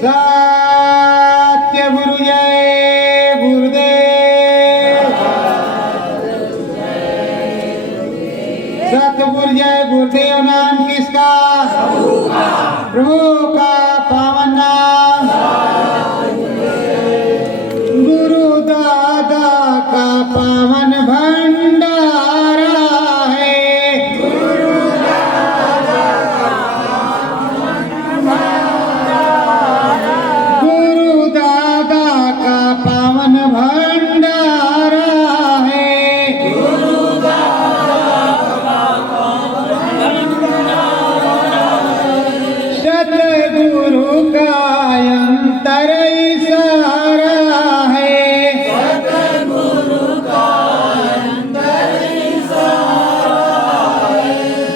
सत्य गुरु जय गुरुदेव। सतगुरु जय गुरुदेव नाम किसका? प्रभु का पावन नाम। गुरु दादा का पावन भंडारा है। गुरु दादा का पावन भंडारा है। सतगुरु का अंतर इशारा है।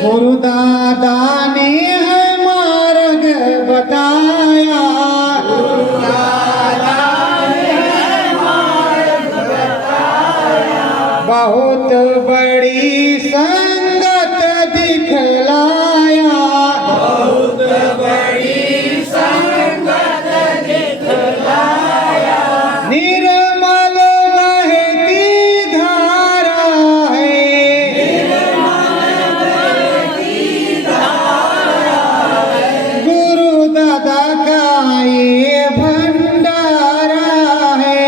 गुरु दादा ने है मार्ग बताया। बहुत बड़ी संगत दिखलाया। निर्मल बहती धारा है। गुरु दादा का ये भंडारा है।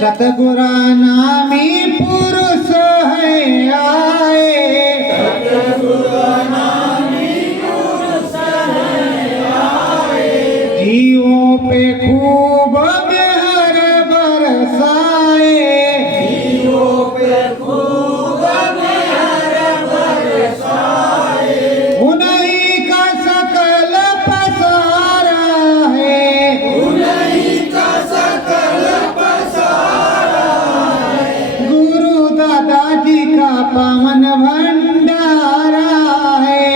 सतगुरु नामी पुरुष है आए। जीवों पे खूब मेहर बरसाए। उन्हीं का सकल पसारा है। गुरु दादा जी का पावन भंडारा है।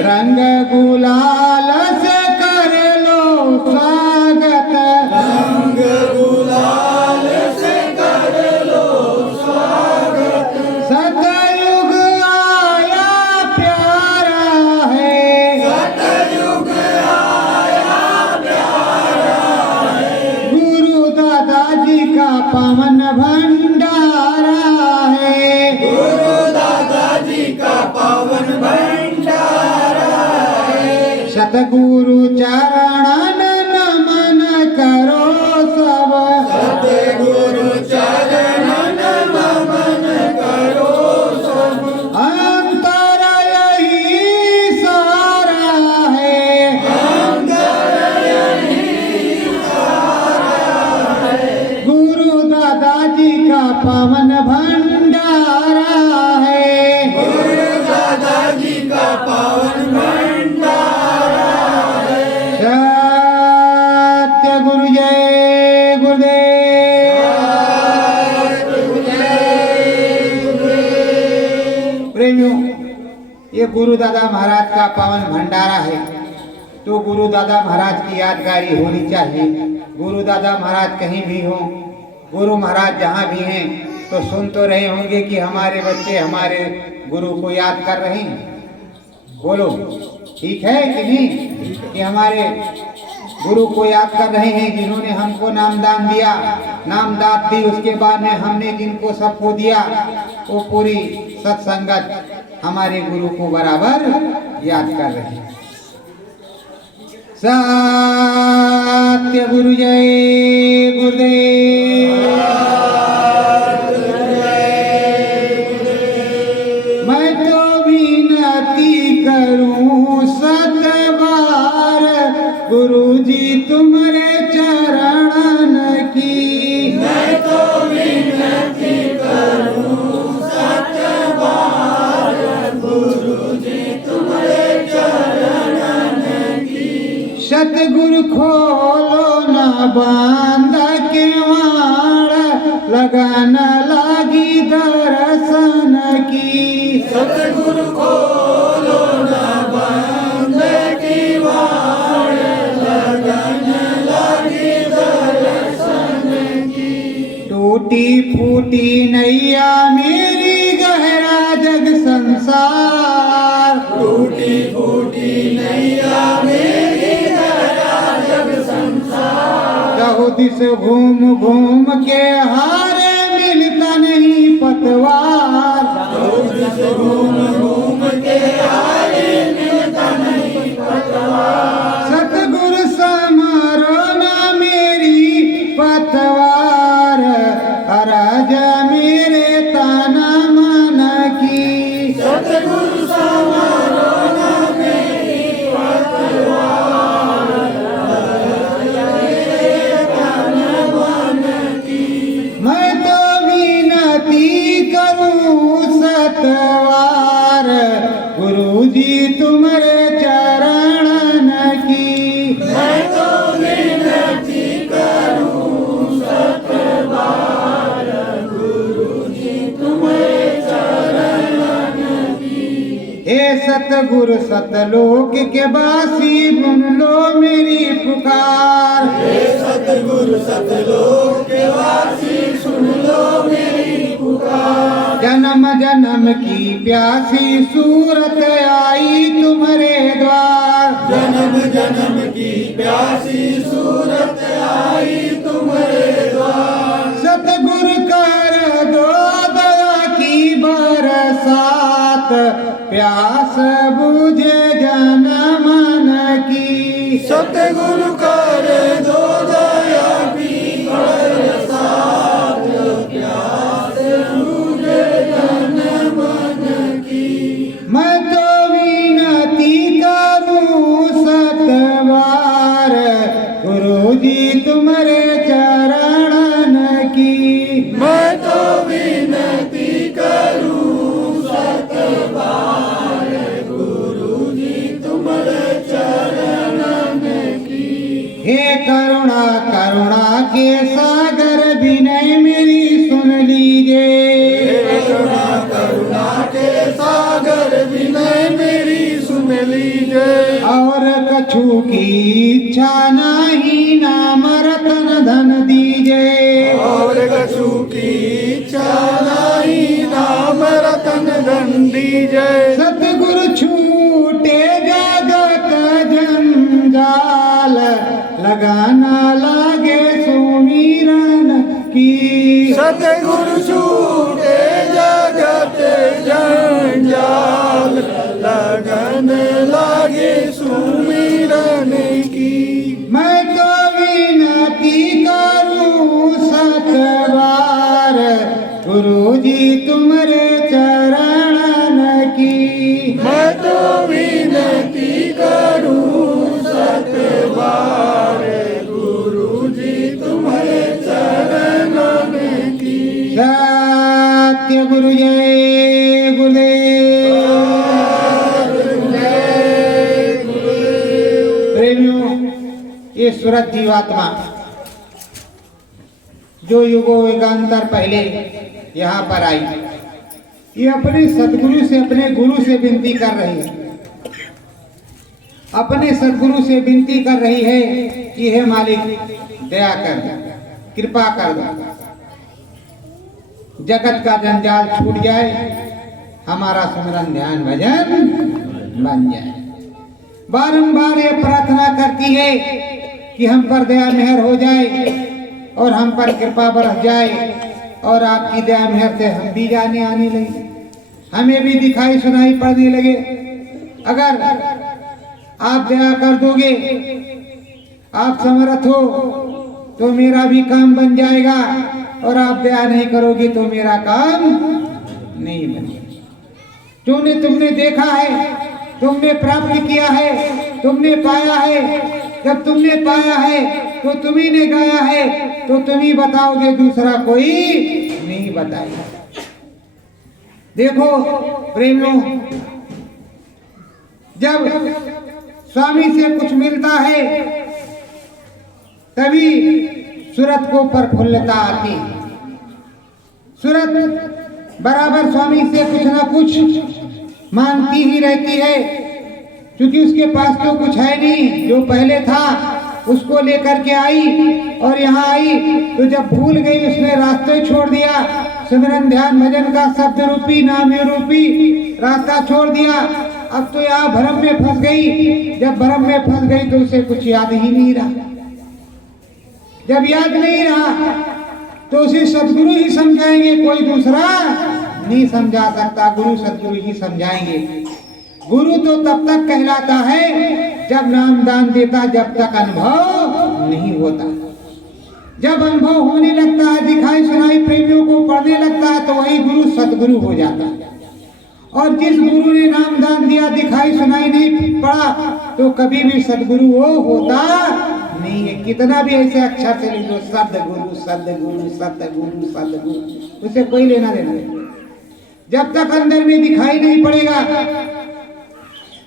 रंग गुलाल से कर लो स्वागत। सतयुग आया प्यारा है। गुरु दादा जी का पावन भंडारा है। सतगुरु चरणन नमन करो सब। अंतर यही सारा है। गुरु दादा जी का पावन भंडारा है। सत्य गुरु जय गुरुदेव। प्रेमियों, ये गुरु दादा महाराज का पावन भंडारा है। तो गुरु दादा महाराज की यादगारी होनी चाहिए। गुरु दादा महाराज कहीं भी हो, गुरु महाराज जहाँ भी हैं, तो सुन तो रहे होंगे कि हमारे बच्चे हमारे गुरु को याद कर रहे हैं। बोलो, ठीक है कि नहीं कि हमारे गुरु को याद कर रहे हैं, जिन्होंने हमको नामदान दिया, नामदान दी, उसके बाद में हमने जिनको सबको दिया, वो पूरी सत्संगत हमारे गुरु को बराबर याद कर रहे हैं। सत्य गुरु जय गुरुदेव। मैं तो विनती करूं सतबार, गुरु जी तुम्हारे चरणन की। मैं तो विनती करूं सतबार, गुरु जी तुम्हारे चरणन की। सतगुरु खोलो ना बांध के वाड़, लगान लागी दर्शन की। सतगुरु खोलो ना बांध की वाड़, लगान लागी दर्शन टूटी फूटी नैया मेरी गहरा जग संसार, टूटी फूटी नैया मेरी गहरा जग संसार। कहो दिस घूम घूम के हारे मिलता नहीं पतवार, कहो दिस घूम घूम के हारे मिलता नहीं पतवार। सतगुरु समारो ना मेरी पतवार, राजा मेरे ताना माना की। सतगुरु समारो ना मेरी पतवार, मेरे ताना माना की। मैं तो विनती करूं सतवार, गुरुजी तुम्हारे चरणन की। मैं तो विनती करूं सतवार, गुरुजी तुम्हारे चरणन की। हे सतगुरु सतलोक के बासी सुन लो मेरी पुकार, हे सतगुरु सतलोक के वासी सुन लो मेरी पुकार। जन्म जन्म की प्यासी सूरत आई तुम्हारे द्वार, जन्म जन्म की प्यासी सूरत आई तुम्हारे द्वार। सतगुरु कर दो दया की बरसात, प्यास बुझे जन मन की। सतगुरु कर दो दया की बरसात, प्यास बुझे जन मन की। मैं तो विनती करूं सतवार, गुरुजी तुम्हारे चरणन की। मैं तो विनती करूं सतवार, गुरुजी तुम्हारे चरणन की। हे करुणा करुणा के सागर विनय मेरी सुन लीजिए, करुणा करुणा के सागर विनय मेरी सुन लीजिए। और कछु की इच्छा नहीं नाम रतन धन दीजिए। और कछु की इच्छा नहीं नाम रतन धन दीजिए। सतगुरु छूटे जगत जंजाल, लगाना लागे सुमिरन की। सतगुरु छूटे जगत जंजाल, लगन लागे सुमिरन की। मैं तो विनती करूं सतवार, गुरुजी तुम्हारे चरणन की। मैं तो विनती करूं सतवार, गुरुजी तुम्हारे चरणन की। सत्य गुरु जय गुरुदेव। प्रेमियों, ये सूरत जीवात्मा जो युगों युगांतर पहले यहाँ पर आई, ये अपने सदगुरु से, अपने गुरु से विनती कर रही है, अपने सदगुरु से विनती कर रही है कि हे मालिक दया कर दो, कृपा कर दो, जगत का जंजाल छूट जाए, हमारा सुमिरन ध्यान भजन बन जाए। बारंबार ये प्रार्थना करती है कि हम पर दया मेहर हो जाए और हम पर कृपा बरस जाए, और आपकी दया मेहर से हम भी जाने आने लगे, हमें भी दिखाई सुनाई पड़ने लगे। अगर आप दया कर दोगे, आप समर्थ हो, तो मेरा भी काम बन जाएगा, और आप दया नहीं करोगे तो मेरा काम नहीं बनेगा। तुमने देखा है, तुमने प्राप्त किया है, तुमने पाया है। जब तुमने पाया है तो तुम्ही ने गाया है, तो तुम ही बताओगे, दूसरा कोई नहीं बताएगा। देखो प्रेमियों, जब स्वामी से कुछ मिलता है तभी सूरत को प्रफुल्लता आती है। सूरत बराबर स्वामी से कुछ ना कुछ मांगती ही रहती है, क्योंकि उसके पास तो कुछ है नहीं, जो पहले था उसको लेकर के आई और यहाँ आई तो जब भूल गई उसने रास्ता ही छोड़ दिया, सिमरन ध्यान भजन का शब्द रूपी नाम रूपी रास्ता छोड़ दिया। अब तो यहाँ भ्रम में फंस गई। जब भ्रम में फंस गई तो उसे कुछ याद ही नहीं रहा। जब याद नहीं रहा तो उसे सदगुरु ही समझाएंगे, कोई दूसरा नहीं समझा सकता। गुरु सदगुरु ही समझाएंगे। गुरु तो तब तक कहलाता है जब नाम दान देता, जब तक अनुभव नहीं होता। जब अनुभव होने लगता है, दिखाई सुनाई प्रेमियों को पढ़ने लगता है, तो वही गुरु सदगुरु हो जाता है। और जिस गुरु ने नाम दान दिया, दिखाई सुनाई नहीं पड़ा, तो कभी भी सदगुरु वो होता नहीं है। कितना भी ऐसे अक्षर से लिखो, सदगुरु सदगुरु सदगुरु सदगुरु, उसे कोई लेना देना नहीं। जब तक अंदर में दिखाई नहीं पड़ेगा,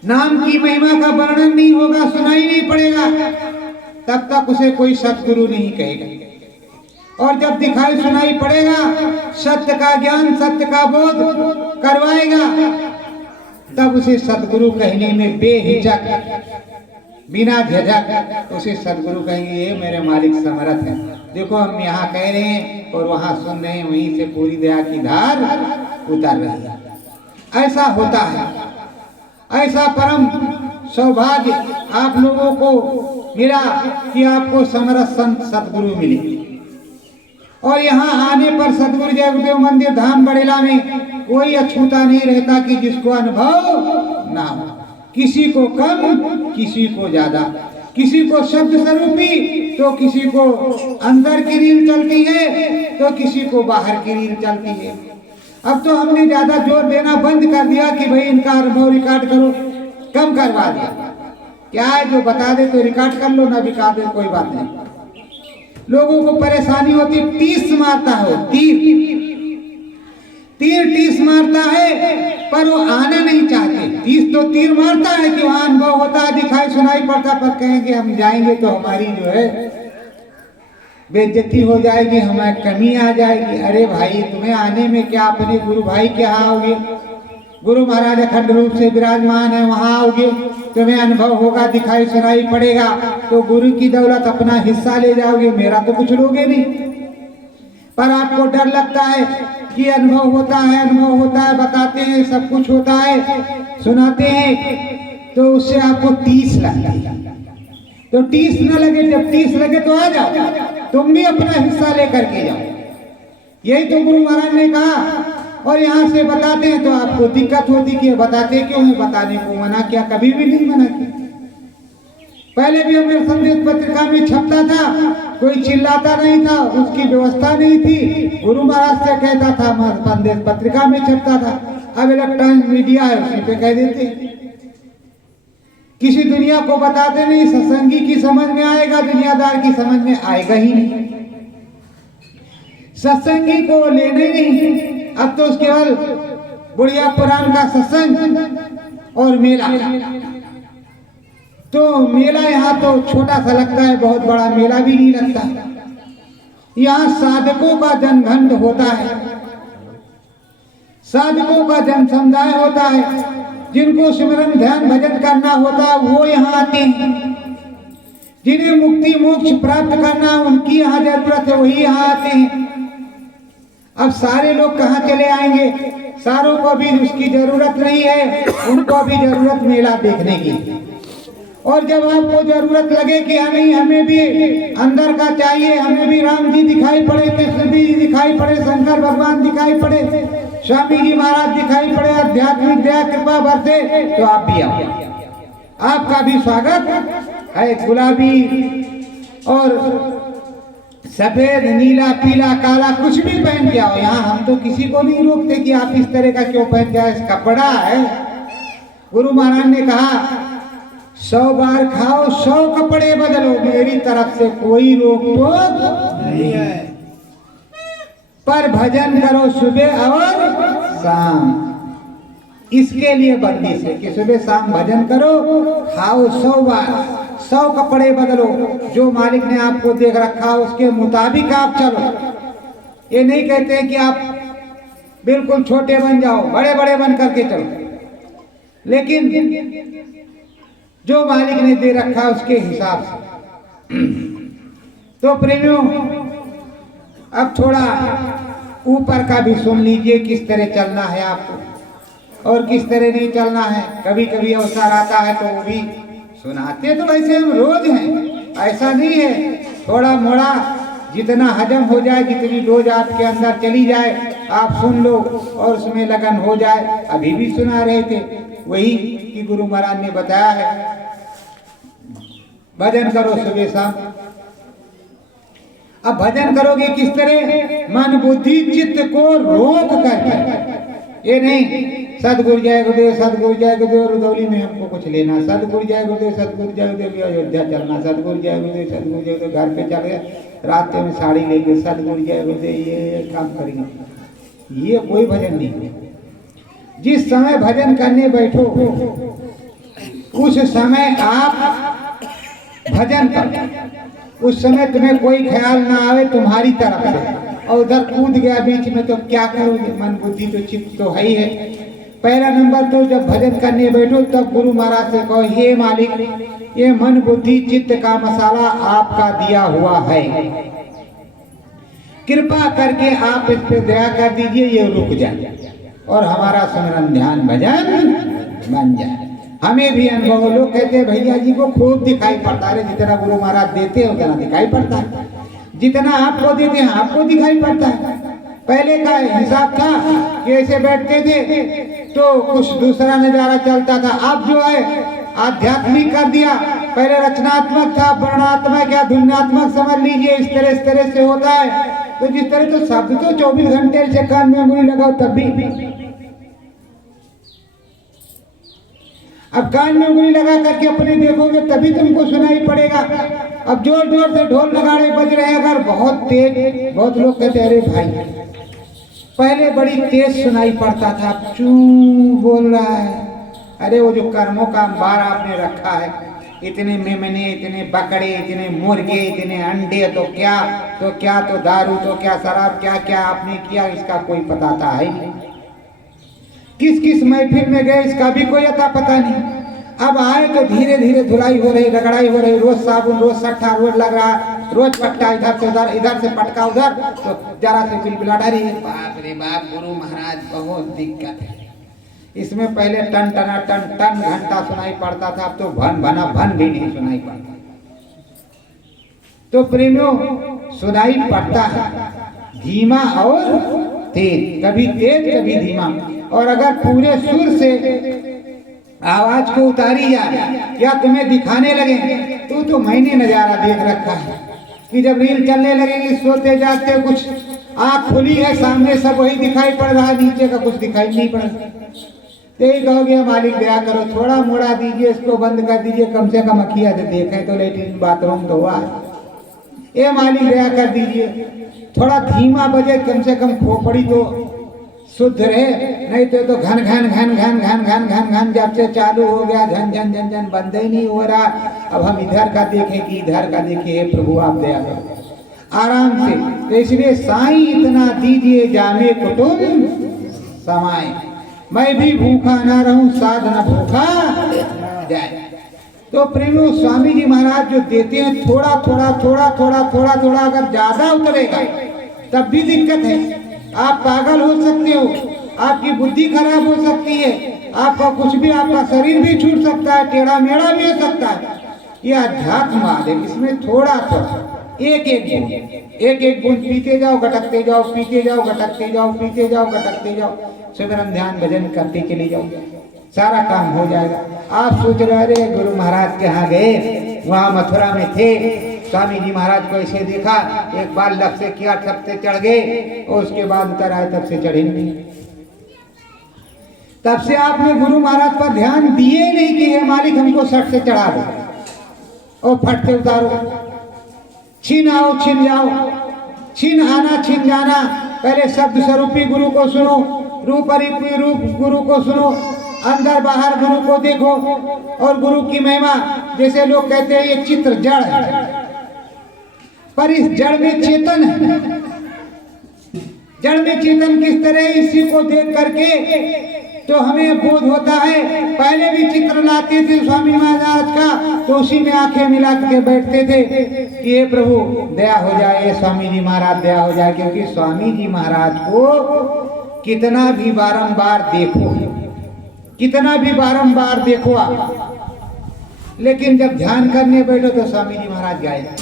नाम की महिमा का वर्णन नहीं होगा, सुनाई नहीं पड़ेगा, तब तक उसे कोई सदगुरु नहीं कहेगा। और जब दिखाई सुनाई पड़ेगा, सत्य का ज्ञान, सत्य का बोध करवाएगा, तब उसे सदगुरु कहने में बेहिचक, बिना झिझक उसे सदगुरु कहेंगे। ये मेरे मालिक समर्थ है। देखो हम यहाँ कह रहे हैं और वहाँ सुन रहे हैं, वहीं से पूरी दया की धार उतर रही है। ऐसा होता है। ऐसा परम सौभाग्य आप लोगों को मिला कि आपको समरस संत सदगुरु मिले। और यहाँ आने पर सदगुरु जयदेव मंदिर धाम बड़ेला में कोई अछूता नहीं रहता कि जिसको अनुभव ना हो। किसी को कम, किसी को ज्यादा, किसी को शब्द स्वरूपी, तो किसी को अंदर की रील चलती है, तो किसी को बाहर की रील चलती है। अब तो हमने ज्यादा जोर देना बंद कर दिया कि भाई इनका अनुभव रिकॉर्ड करो, कम करवा दिया। क्या है, जो बता दे तो रिकॉर्ड कर लो, ना बिका दे कोई बात नहीं। लोगों को परेशानी होती, तीस मारता हो, तीर टीस मारता है, पर वो आना नहीं चाहते। तीस तो तीर मारता है कि वहां अनुभव होता है, दिखाई सुनाई पड़ता, पर कहेंगे हम जाएंगे तो हमारी जो है बेइज्जती हो जाएगी, हमारी कमी आ जाएगी। अरे भाई, तुम्हें आने में क्या, अपने गुरु भाई के यहाँ आओगे, गुरु महाराज अखंड रूप से विराजमान है, वहां आओगे, तुम्हें अनुभव होगा, दिखाई सुनाई पड़ेगा, तो गुरु की दौलत अपना हिस्सा ले जाओगे, मेरा तो कुछ लोगे नहीं। पर आपको डर लगता है कि अनुभव होता है, अनुभव होता है, बताते हैं, सब कुछ होता है, सुनाते हैं, तो उससे आपको 30 लगता है। तो 30 न लगे, जब 30 लगे तो आ जाओ, तुम भी अपना हिस्सा लेकर के जाओ। यही तो गुरु महाराज ने कहा। और यहाँ से बताते हैं तो आपको दिक्कत होती कि बताते क्यों है, बताने को मना किया, कभी भी नहीं मना किया। पहले भी हमें संदेश पत्रिका में छपता था, कोई चिल्लाता नहीं था, उसकी व्यवस्था नहीं थी, गुरु महाराज से कहता था, संदेश पत्रिका में छपता था। अब इलेक्ट्रॉनिक मीडिया है, उसी पे कह देते। किसी दुनिया को बताते नहीं, सत्संगी की समझ में आएगा, दुनियादार की समझ में आएगा ही नहीं। सत्संगी को लेने ही नहीं। अब तो उसके केवल बुढ़िया पुराण का सत्संग और मेला। तो मेला यहाँ तो छोटा सा लगता है, बहुत बड़ा मेला भी नहीं लगता। यहाँ साधकों का जनघंट होता है, साधकों का जन समुदाय होता है, जिनको सिमरन ध्यान भजन करना होता है वो यहाँ आते हैं। जिन्हें मुक्ति मोक्ष प्राप्त करना उनकी यहाँ जरूरत है, वही यहाँ आते हैं। अब सारे लोग कहाँ चले आएंगे, सारों को भी उसकी जरूरत नहीं है, उनको भी जरूरत मेला देखने की। और जब आपको जरूरत लगे कि नहीं हमें भी अंदर का चाहिए, हमें भी राम जी दिखाई पड़े, कृष्ण जी दिखाई पड़े, शंकर भगवान दिखाई पड़े, स्वामी जी महाराज दिखाई पड़े, आध्यात्मिक दया कृपा बरसे, तो आप भी आओ। आपका भी स्वागत है। गुलाबी और सफेद, नीला, पीला, काला कुछ भी पहन के आओ। यहाँ हम तो किसी को नहीं रोकते कि आप इस तरह का क्यों पहन के आए, कपड़ा है। गुरु महाराज ने कहा 100 बार खाओ, 100 कपड़े बदलो, मेरी तरफ से कोई रोक टोक नहीं है। पर भजन करो सुबह और शाम, इसके लिए बंदिश है कि सुबह शाम भजन करो, खाओ 100 बार, 100 कपड़े बदलो। जो मालिक ने आपको देख रखा उसके मुताबिक आप चलो। ये नहीं कहते कि आप बिल्कुल छोटे बन जाओ, बड़े बड़े बन करके चलो, लेकिन जो मालिक ने दे रखा उसके हिसाब से तो प्रेमियों, अब थोड़ा ऊपर का भी सुन लीजिए, किस तरह चलना है आपको और किस तरह नहीं चलना है। कभी कभी अवसर आता है तो वो भी सुनाते, तो वैसे हम रोज हैं, ऐसा नहीं है। थोड़ा मोड़ा जितना हजम हो जाए, जितनी डोज आपके अंदर चली जाए, आप सुन लो और उसमें लगन हो जाए। अभी भी सुना रहे थे वही कि गुरु महाराज ने बताया है, भजन करो सुबह शाम। अब भजन करोगे किस तरह? मन बुद्धि चित्त को रोक करके। ये नहीं सतगुरु जय गुरुदेव, सतगुरु जय गुरुदेव, रुदौली में हमको कुछ लेना, सतगुरु जय गुरुदेव, सतगुरु जय गुरुदेव, अयोध्या चलना, सतगुरु जय गुरुदेव, सतगुरु जय गुरुदेव, घर पे चल गए, रास्ते में साड़ी लेके सतगुरु जय गुरुदेव, ये काम करेंगे। ये कोई भजन नहीं है। जिस समय भजन करने बैठो उस समय आप भजन करो, उस समय तुम्हें कोई ख्याल ना आवे तुम्हारी तरफ से, और उधर कूद गया बीच में तो क्या करोगे? मन बुद्धि तो चित्त तो है ही है। पहला नंबर तो जब भजन करने बैठो तब गुरु महाराज से कहो, हे मालिक, ये मन बुद्धि चित्त का मसाला आपका दिया हुआ है, कृपा करके आप इस पे दया कर दीजिए, ये रुक जाए और हमारा स्मरण ध्यान भजन बन जाए। हमें भी अनुभव, लोग कहते हैं भैया जी को खूब दिखाई पड़ता है, जितना गुरु महाराज देते हैं उतना दिखाई पड़ता है, जितना आपको देते हैं आपको दिखाई पड़ता है। पहले का हिसाब था कि ऐसे बैठते थे तो कुछ दूसरा नजारा चलता था, अब जो है आध्यात्मिक कर दिया। पहले रचनात्मक था, वर्णात्मक या ध्वन्यात्मक समझ लीजिए, इस तरह से होता है। तो जिस तरह तो शब्द तो 24 घंटे से कान में उंगली लगाओ तब भी, अब कान में उंगली लगा करके अपने देखोगे तभी तुमको सुनाई पड़ेगा। अब जोर जोर से ढोल नगाड़े बज रहे अगर बहुत तेज, बहुत लोग कहते हैं अरे भाई पहले बड़ी तेज सुनाई पड़ता था, अब चू बोल रहा है। अरे वो जो कर्मों का अंबार आपने रखा है, इतने मेमने, इतने बकरे, इतने मुर्गे, इतने अंडे, तो क्या तो दारू, तो क्या शराब, क्या क्या आपने किया इसका कोई पता है नहीं। किस किस महफिल में गए इसका भी कोई अता पता नहीं। अब आए तो धीरे धीरे धुलाई हो रही, रगड़ाई हो रही, रोज साबुन, रोज सट्टा, रोज लग रहा, रोज पट्टा इधर से उधर, इधर से पटका उधर, तो जरा से बिलबिला रही है। बाप रे बाप, गुरु महाराज बहुत दिक्कत है इसमें। पहले टन टना टन टन घंटा सुनाई पड़ता था, अब तो भन भना भन भी नहीं सुनाई पड़ता। तो प्रेमियों, सुनाई पड़ता है धीमा और तेज, कभी तेज कभी धीमा। और अगर पूरे सुर से आवाज को उतारी जाए या तुम्हें दिखाने लगे तो मैंने नजारा देख रखा है कि जब रील चलने लगेगी, सोते जाते कुछ आँख खुली है, सामने सब वही दिखाई पड़ रहा, नीचे का कुछ दिखाई नहीं पड़ रहा। यही कहोगे मालिक दया करो, थोड़ा मोड़ा दीजिए, इसको बंद कर दीजिए, कम से कम अखिया से देखें तो, लेटरिन बाथरूम तो हुआ। ये मालिक दया कर दीजिए, थोड़ा धीमा बजे, कम से कम खोपड़ी तो शुद्ध रहे, नहीं तो घन घन घन घन घन घन घन घन जब से चालू हो गया झन झन झन झन बंद ही नहीं हो रहा। अब हम इधर का देखें कि इधर का देखें, प्रभु आप दया करो आराम से। तो इसलिए साईं इतना दीजिए जामे कुटुम समाए, मैं भी भूखा ना रहूं साध न भूखा जाए। तो प्रेमियों, स्वामी जी महाराज जो देते हैं थोड़ा थोड़ा थोड़ा थोड़ा थोड़ा थोड़ा, अगर ज्यादा उतरेगा तब भी दिक्कत है। आप पागल हो सकते हो, आपकी बुद्धि खराब हो सकती है, आपका कुछ भी, आपका शरीर भी छूट सकता है, टेढ़ा मेढ़ा भी हो सकता है। ये अध्यात्मवाद है, इसमें थोड़ा थोड़ा एक एक बूंद पीते जाओ, गटकते जाओ, पीते जाओ, गटकते जाओ, पीते जाओ, गटकते जाओ, सुमिरन ध्यान भजन करते चले जाओ, सारा काम हो जाएगा। आप सोच रहे अरे गुरु महाराज के यहाँ गए, वहाँ मथुरा में थे, स्वामी जी महाराज को ऐसे देखा, एक बार लक से किया, छत से चढ़ गए और उसके बाद उतर आए, तब से चढ़े नहीं। तब से आपने गुरु महाराज पर ध्यान दिए नहीं कि हे मालिक हमको सट से चढ़ा दो और फट से उतारो, छीन आओ छीन जाओ, छीन आना छीन जाना। पहले शब्द स्वरूपी गुरु को सुनो, रूप रूप गुरु को सुनो, अंदर बाहर गुरु को देखो। और गुरु की महिमा, जैसे लोग कहते हैं ये चित्र जड़ है, पर इस जड़ में चेतन है। जड़ में चेतन किस तरह, इसी को देख करके तो हमें बोध होता है। पहले भी चित्र लाते थे स्वामी महाराज का, तो उसी में आंखें मिला के बैठते थे कि ये प्रभु दया हो जाए, ये स्वामी जी महाराज दया हो जाए। क्योंकि स्वामी जी महाराज को कितना भी बारंबार देखो, कितना भी बारंबार देखो आप, लेकिन जब ध्यान करने बैठो तो स्वामी जी महाराज गायब।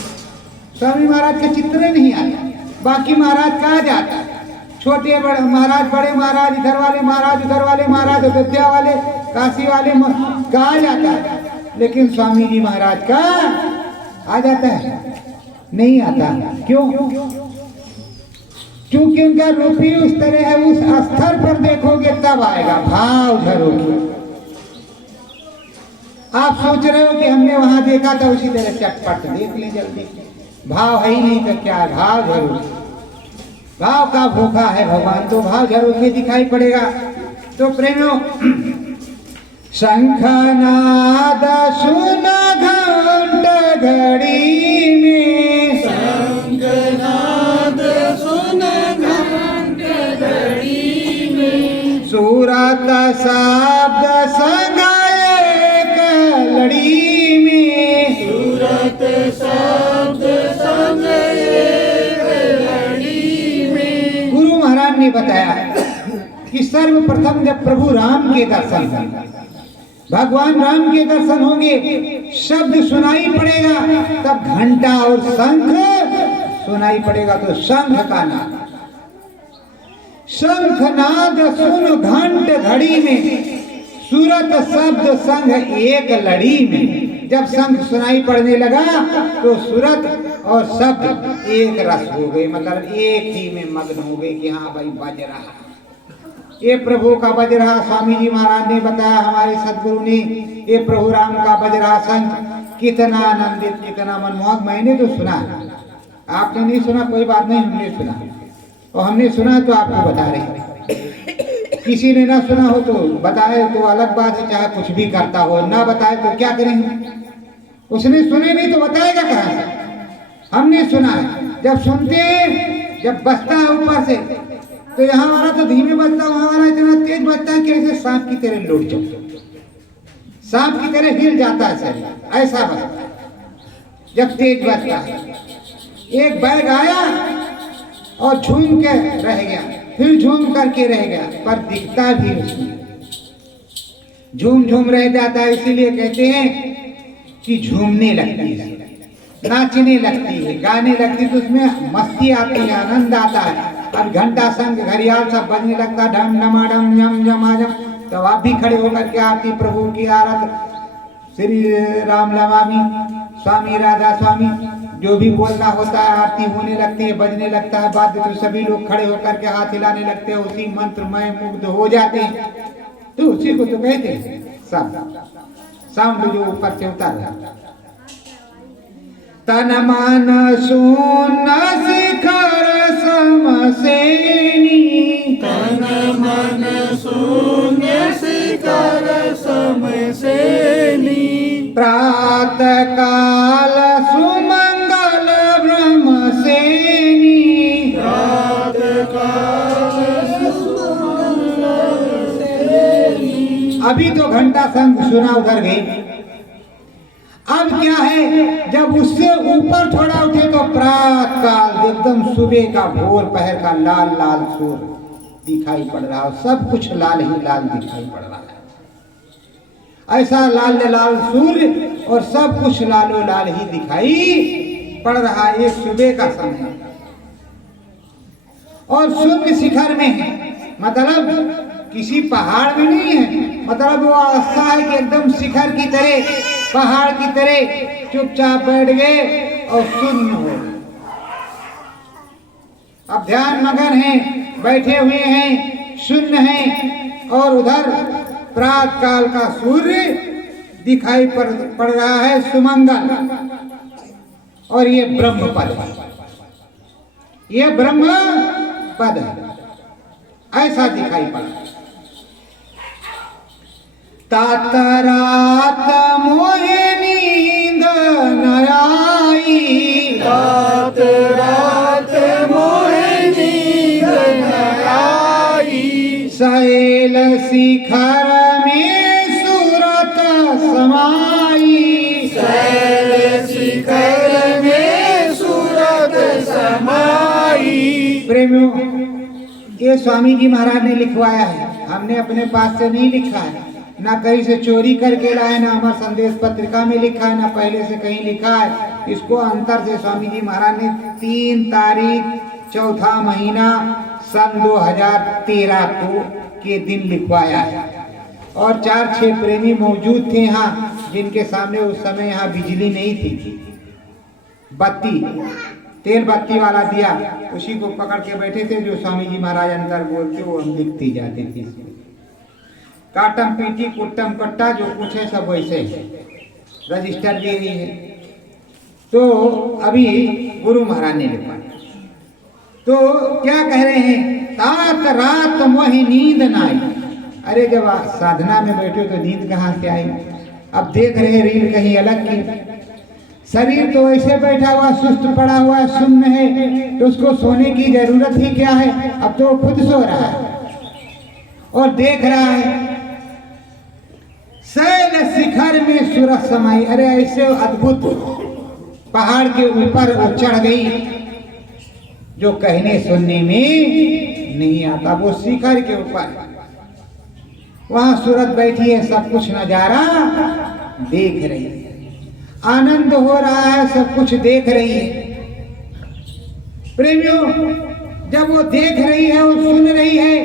स्वामी महाराज के चित्र नहीं आते। बाकी महाराज कहाँ जाता, छोटे बड़े महाराज, बड़े महाराज, इधर वाले महाराज, उधर वाले महाराज, अयोध्या वाले, काशी वाले कहा जाता है, लेकिन स्वामी जी महाराज का आ जाता है, नहीं आता। क्यों? क्योंकि उनका रूप ही उस तरह है। उस स्तर पर देखोगे तब आएगा, भाव झरोगे। आप सोच रहे हो कि हमने वहां देखा था, उसी तरह चटपट देख ले जल्दी। भाव है ही नहीं तो क्या, भाव झरोगे। भाव का भूखा है भगवान, तो भाव जरूर में दिखाई पड़ेगा। तो प्रेमियों, शंखनाद सुन घंट घड़ी में, शंखनाद सुन घंट घड़ी में, सूरत शब्द संग एक लड़ी में, सूरत शब्द संग ने बताया कि सर्वप्रथम जब प्रभु राम के दर्शन, भगवान राम के दर्शन होंगे, शब्द सुनाई पड़ेगा, तब घंटा और शंख सुनाई पड़ेगा। तो शंख का नाद, शंख नाद सुन घंट घड़ी में, सूरत शब्द संग एक लड़ी में। जब शंख सुनाई पड़ने लगा तो सूरत और शब्द एक रस हो गए, मतलब एक ही में मग्न हो गए कि हाँ भाई बज रहा, ये प्रभु का बज रहा। स्वामी जी महाराज ने बताया, हमारे सदगुरु ने, ये प्रभु राम का बज रहा शंख, कितना आनंदित, कितना मनमोहक। मैंने तो सुना, आपने नहीं सुना कोई बात नहीं, हमने सुना, और हमने सुना तो आपको बता रहे। किसी ने ना सुना हो तो बताए तो अलग बात है, चाहे कुछ भी करता हो, ना बताए तो क्या करेंगे। उसने सुने नहीं तो बताएगा कहाँ से। हमने सुना है, जब सुनते हैं, जब बजता है ऊपर से, तो यहाँ वाला तो धीमे बजता, वहां वाला इतना तेज बजता है कि ऐसे सांप की तरह लौट जाता, सांप की तरह हिल जाता है शरीर, ऐसा बजता है जब तेज बजता है। एक बैग आया और झूम के रह गया, फिर झूम करके रह गया, पर दिखता भी उसमें झूम झूम रह जाता है। इसीलिए कहते हैं कि झूमने लगती है, नाचने लगती है, गाने लगती है, तो उसमें मस्ती आती है, आनंद आता है। अब घंटा शंख घड़ियाल सब बजने लगता, ढम डमाडम झम झमाझम, तो आप भी खड़े होकर के आरती प्रभु की आरत श्री राम नवमी, स्वामी राधा स्वामी, जो भी बोलना होता है, आरती होने लगती है, बजने लगता है वाद्य, तो सभी लोग खड़े होकर के हाथ हिलाने लगते हैं, उसी मंत्र में मुग्ध हो जाते हैं। तो उसी को तो कहते हैं साउंड जो ऊपर से उतार जाता। तन मन सुन शिखर समसेनी, तन मन सुन शिखर समसेनी, प्रातः काल सुमंगल ब्रह्मसेनी, प्रातः काल सुमंगल सेनी। अभी तो घंटा शंख सुना उधर गई। अब क्या है, जब उससे ऊपर थोड़ा उठे तो प्रातः काल, एकदम सुबह का भोर पहर का लाल लाल सूर्य दिखाई पड़ रहा है, सब कुछ लाल ही लाल दिखाई पड़ रहा है। ऐसा लाल लाल सूर्य और सब कुछ लालो लाल ही दिखाई पड़ रहा है। ये सुबह का समय और शून्य शिखर में है, मतलब किसी पहाड़ में नहीं है, मतलब वो अवस्था है कि एकदम शिखर की तरह, पहाड़ की तरह चुपचाप बैठ गए और शून्य हो। अब ध्यान मगन है, बैठे हुए हैं, शून्य हैं, और उधर प्रातः काल का सूर्य दिखाई पड़ रहा है, सुमंगल, और ये ब्रह्म पद है, ये ब्रह्म पद है, ऐसा दिखाई पड़ा। तात रात मोहे नींद न आई, तात रात मोहे नींद न आई, सहे शैल शिखर में सूरत समाई। शैल शिखर में सूरत समाई। प्रेमियों, ये स्वामी जी महाराज ने लिखवाया है, हमने अपने पास से नहीं लिखा है, ना कहीं से चोरी करके लाए, ना अमर संदेश पत्रिका में लिखा है, ना पहले से कहीं लिखा है। इसको अंतर से स्वामी जी महाराज ने 3 तारीख 4था महीना सन 2013 को के दिन लिखवाया है। और 4-6 प्रेमी मौजूद थे यहाँ, जिनके सामने उस समय यहाँ बिजली नहीं थी, बत्ती तेल बत्ती वाला दिया, उसी को पकड़ के बैठे थे। जो स्वामी जी महाराज अंदर बोलते वो हम लिखती जाते थे। काटम पीटी कुट्टम कट्टा जो कुछ है सब वैसे है, रजिस्टर भी यही है। तो अभी गुरु महाराज ने लिखा, तो क्या कह रहे हैं, तात रात मोहि नींद न आई। अरे जब आप साधना में बैठे तो नींद कहाँ से आई? अब देख रहे हैं रील कहीं अलग की, शरीर तो ऐसे बैठा हुआ सुस्त पड़ा हुआ सुन्न है, तो उसको सोने की जरूरत ही क्या है? अब तो वो खुद सो रहा है और देख रहा है। शैल शिखर में सूरत समाई। अरे ऐसे अद्भुत पहाड़ के ऊपर वो चढ़ गई जो कहने सुनने में नहीं आता। वो शिखर के ऊपर वहां सूरत बैठी है, सब कुछ नजारा देख रही है, आनंद हो रहा है, सब कुछ देख रही है। प्रेमियों, जब वो देख रही है और सुन रही है,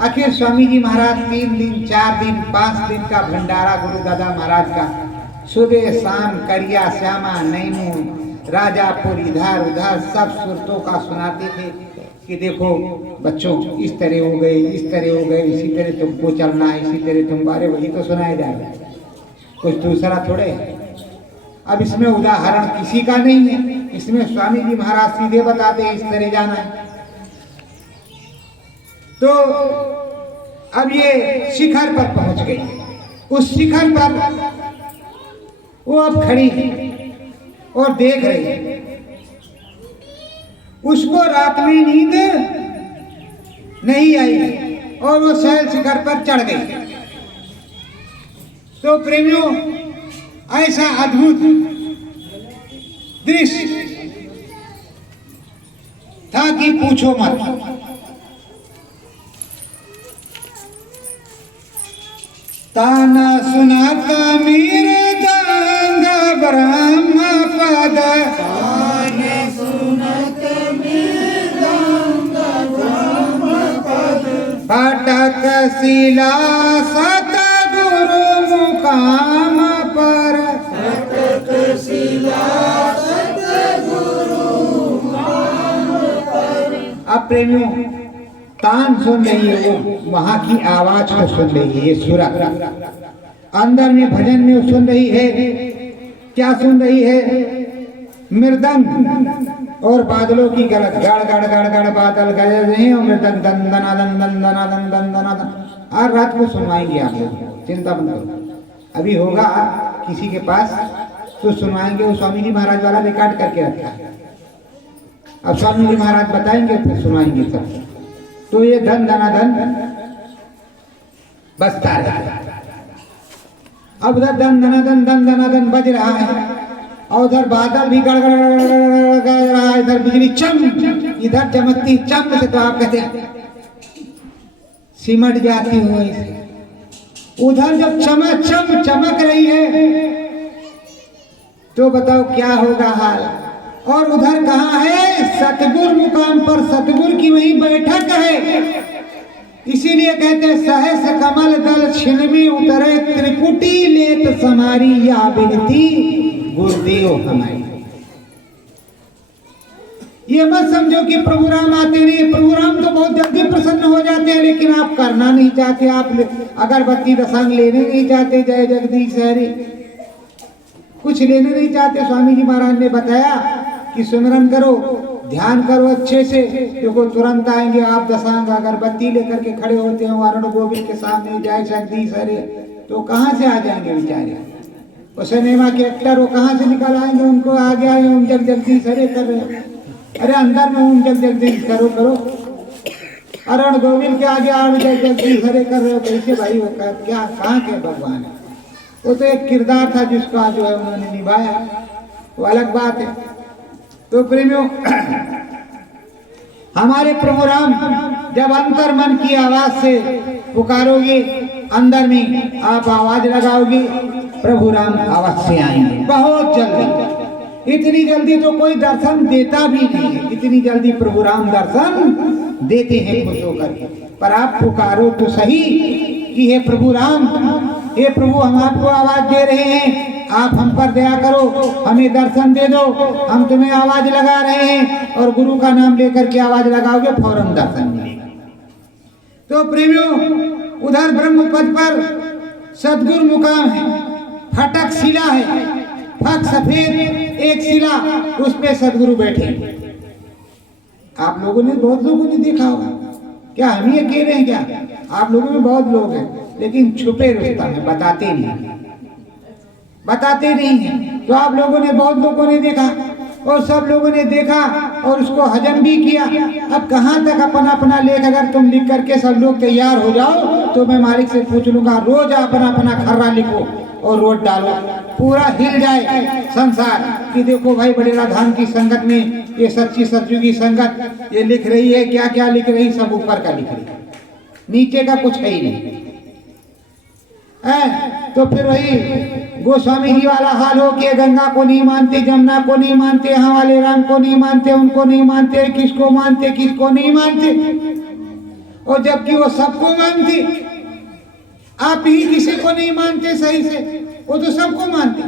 आखिर स्वामी जी महाराज 3 दिन 4 दिन 5 दिन का भंडारा गुरु दादा महाराज का सुबह शाम करिया श्यामा नैनू राजापुर इधर उधर सब सुरतों का सुनाते थे कि देखो बच्चों इस तरह हो गए, इस तरह हो गए, इसी तरह तुमको चलना है, इसी तरह तुम। बारे वही तो सुनाया जा रहा है, कुछ दूसरा थोड़े है। अब इसमें उदाहरण किसी का नहीं है, इसमें स्वामी जी महाराज सीधे बताते हैं इस तरह जाना है। तो अब ये शिखर पर पहुंच गई। उस शिखर पर वो अब खड़ी है और देख रही है। उसको रात में नींद नहीं आई और वो शैल शिखर पर चढ़ गई। तो प्रेमियों, ऐसा अद्भुत दृश्य था कि पूछो मत। ताना सुनाता मृदंग ब्रह्म पद, ताना सुनत मृदंग ब्रह्म पद, भटक शिला सतगुरु मुकाम पर, भटक शिला सतगुरु मुकाम पर। अब प्रेमियों, तान सुन रही है, वो वहां की आवाज को सुन रही है। ये सूरत अंदर में भजन में सुन रही है। क्या सुन रही है? मृदंग और बादलों की गड़ गड़ गड़ गड़ गड़ बादल गरज रहे हैं और मृदंग दन दना दन दन दना दन दन दना दन। आज रात को सुनवाएंगे आप लोग, चिंता मत करो। अभी होगा किसी के पास तो सुनवाएंगे। वो स्वामी जी महाराज वाला रिकॉर्ड करके रखा है, अब स्वामी जी महाराज बताएंगे फिर सुनाएंगे सब। तो ये धन धना धन बजता है। अब उधर धन धना धन बज रहा है और उधर बादल भी गड़ गड़ रहा है, इधर बिजली चम, इधर चमकती चम से तो आप कहते हैं सिमट जाती हो। उधर जब चम चमक रही है तो बताओ क्या होगा हाल। और उधर कहाँ है? सतगुरु मुकाम पर, सतगुरु की वही बैठक है। इसीलिए कहते सहस कमल दल छिन में उतरे, त्रिकुटी लेत समारी या बिनती गुरुदेव हमारी। ये मत समझो कि प्रभु राम आते नहीं, प्रभु राम तो बहुत जल्दी प्रसन्न हो जाते हैं, लेकिन आप करना नहीं चाहते, आप अगरबत्ती दसांग लेने नहीं चाहते, जय जगदीश हरि कुछ लेने नहीं चाहते। स्वामी जी महाराज ने बताया कि सुमिरन करो, ध्यान करो अच्छे से, देखो तुरंत आएंगे। आप दसांग अगरबत्ती लेकर के खड़े होते हैं वरुण गोविंद के सामने, जय जगदीश हरे, तो कहाँ से आ जाएंगे बेचारे? वो सिनेमा के एक्टर वो कहाँ से निकल आएंगे? उनको आगे आए ओम जग जगदीश हरे कर रहे। अरे अंदर में ओम जग जगदीश करो करो। अरण गोविंद के आगे आड़ जल्दी खड़े कर रहे हो, कैसे भाई वो क्या कहाँ के भगवान है? वो तो एक किरदार था जिसका जो है उन्होंने निभाया, वो अलग बात है। तो प्रेमियों, हमारे प्रभु राम जब अंतर मन की आवाज से पुकारोगे, अंदर में आप आवाज लगाओगे, प्रभु राम अवश्य आएंगे बहुत जल्दी। इतनी जल्दी तो कोई दर्शन देता भी नहीं है, इतनी जल्दी प्रभु राम दर्शन देते हैं खुश होकर। पर आप पुकारो तो सही कि हे प्रभु राम, हे प्रभु हम आपको आवाज दे रहे हैं, आप हम पर दया करो, हमें दर्शन दे दो, हम तुम्हें आवाज लगा रहे हैं। और गुरु का नाम लेकर के आवाज लगाओगे, फौरन दर्शन मिलेगा। तो प्रेमियों, उधर ब्रह्मपद पर सदगुरु मुकाम है, फटक शिला है, फक सफेद एक शिला, उस पे सदगुरु बैठे। आप लोगों ने, बहुत लोगों ने देखा होगा, क्या हम ही अकेले हैं क्या? आप लोगों में बहुत लोग हैं, लेकिन छुपे रुस्तम है, बताते नहीं हैं। तो आप लोगों ने, बहुत लोगों ने देखा और सब लोगों ने देखा और उसको हजम भी किया। अब कहाँ तक अपना अपना लेख अगर तुम लिख करके सब लोग तैयार हो जाओ तो मैं मालिक से पूछ लूंगा, रोज अपना अपना खर्रा लिखो और रोज डालो, पूरा हिल जाए संसार कि देखो भाई बड़ेरा धाम की संगत में ये सच्ची सच्चू की संगत ये लिख रही है, क्या क्या लिख रही, सब ऊपर का लिख रही है, नीचे का कुछ है ही नहीं है। तो फिर वही गोस्वामी जी वाला हाल हो कि गंगा को नहीं मानते, जमुना को नहीं मानते, यहाँ वाले राम को नहीं मानते, उनको नहीं मानते, किसको मानते किसको नहीं मानते, और जबकि वो सबको मानते। आप ही किसी को नहीं मानते सही से, वो तो सबको मानते,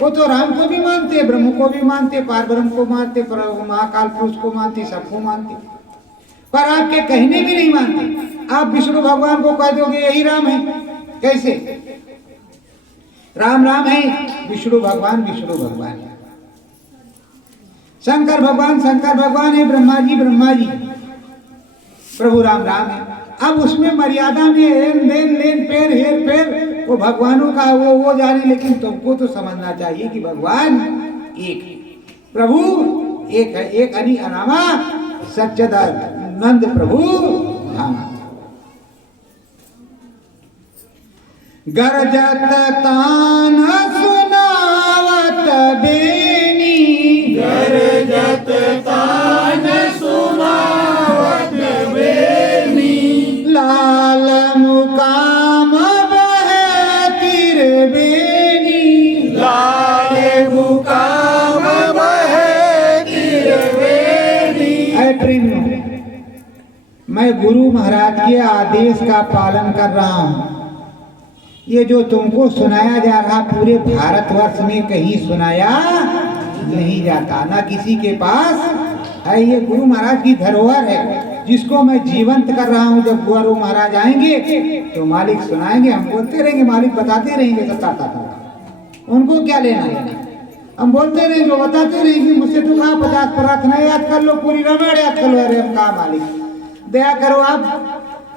वो तो राम को भी मानते, ब्रह्म को भी मानते, पार ब्रह्म को मानते, महाकाल पुरुष को मानते, सबको मानते, पर आपके कहने भी नहीं मानते। आप विष्णु भगवान को कह दोगे यही राम है, कैसे? राम राम है, विष्णु भगवान है, शंकर भगवान है, ब्रह्मा जी, प्रभु राम है। अब उसमें मर्यादा में लेन पेर हेर पेर वो भगवानों का वो जाने, लेकिन तुमको तो समझना चाहिए कि भगवान एक है, प्रभु एक है, एक अनी अनामा सच्चिदानंद प्रभु धामा। गरजत तान सुनावत बेनी, गरजत तान सुनावत बेनी, लाल मुकाम बहे तिर बेनी, लाल मुकाम बहे तिर बेनी। ऐ प्रेमियों, मैं गुरु महाराज के आदेश का पालन कर रहा हूँ। ये जो तुमको सुनाया जा रहा पूरे भारतवर्ष में कहीं सुनाया नहीं जाता, ना किसी के पास है। ये गुरु महाराज की धरोहर है जिसको मैं जीवंत कर रहा हूँ। जब गुरु महाराज आएंगे तो मालिक सुनाएंगे, हम बोलते रहेंगे, मालिक बताते रहेंगे, सब उनको क्या लेना है, हम बोलते रहेंगे, बताते रहेंगे। मुझसे तो कहा 50 प्रार्थना याद कर लो, पूरी रामायण याद कर लो। अरे हम कहा मालिक दया करो आप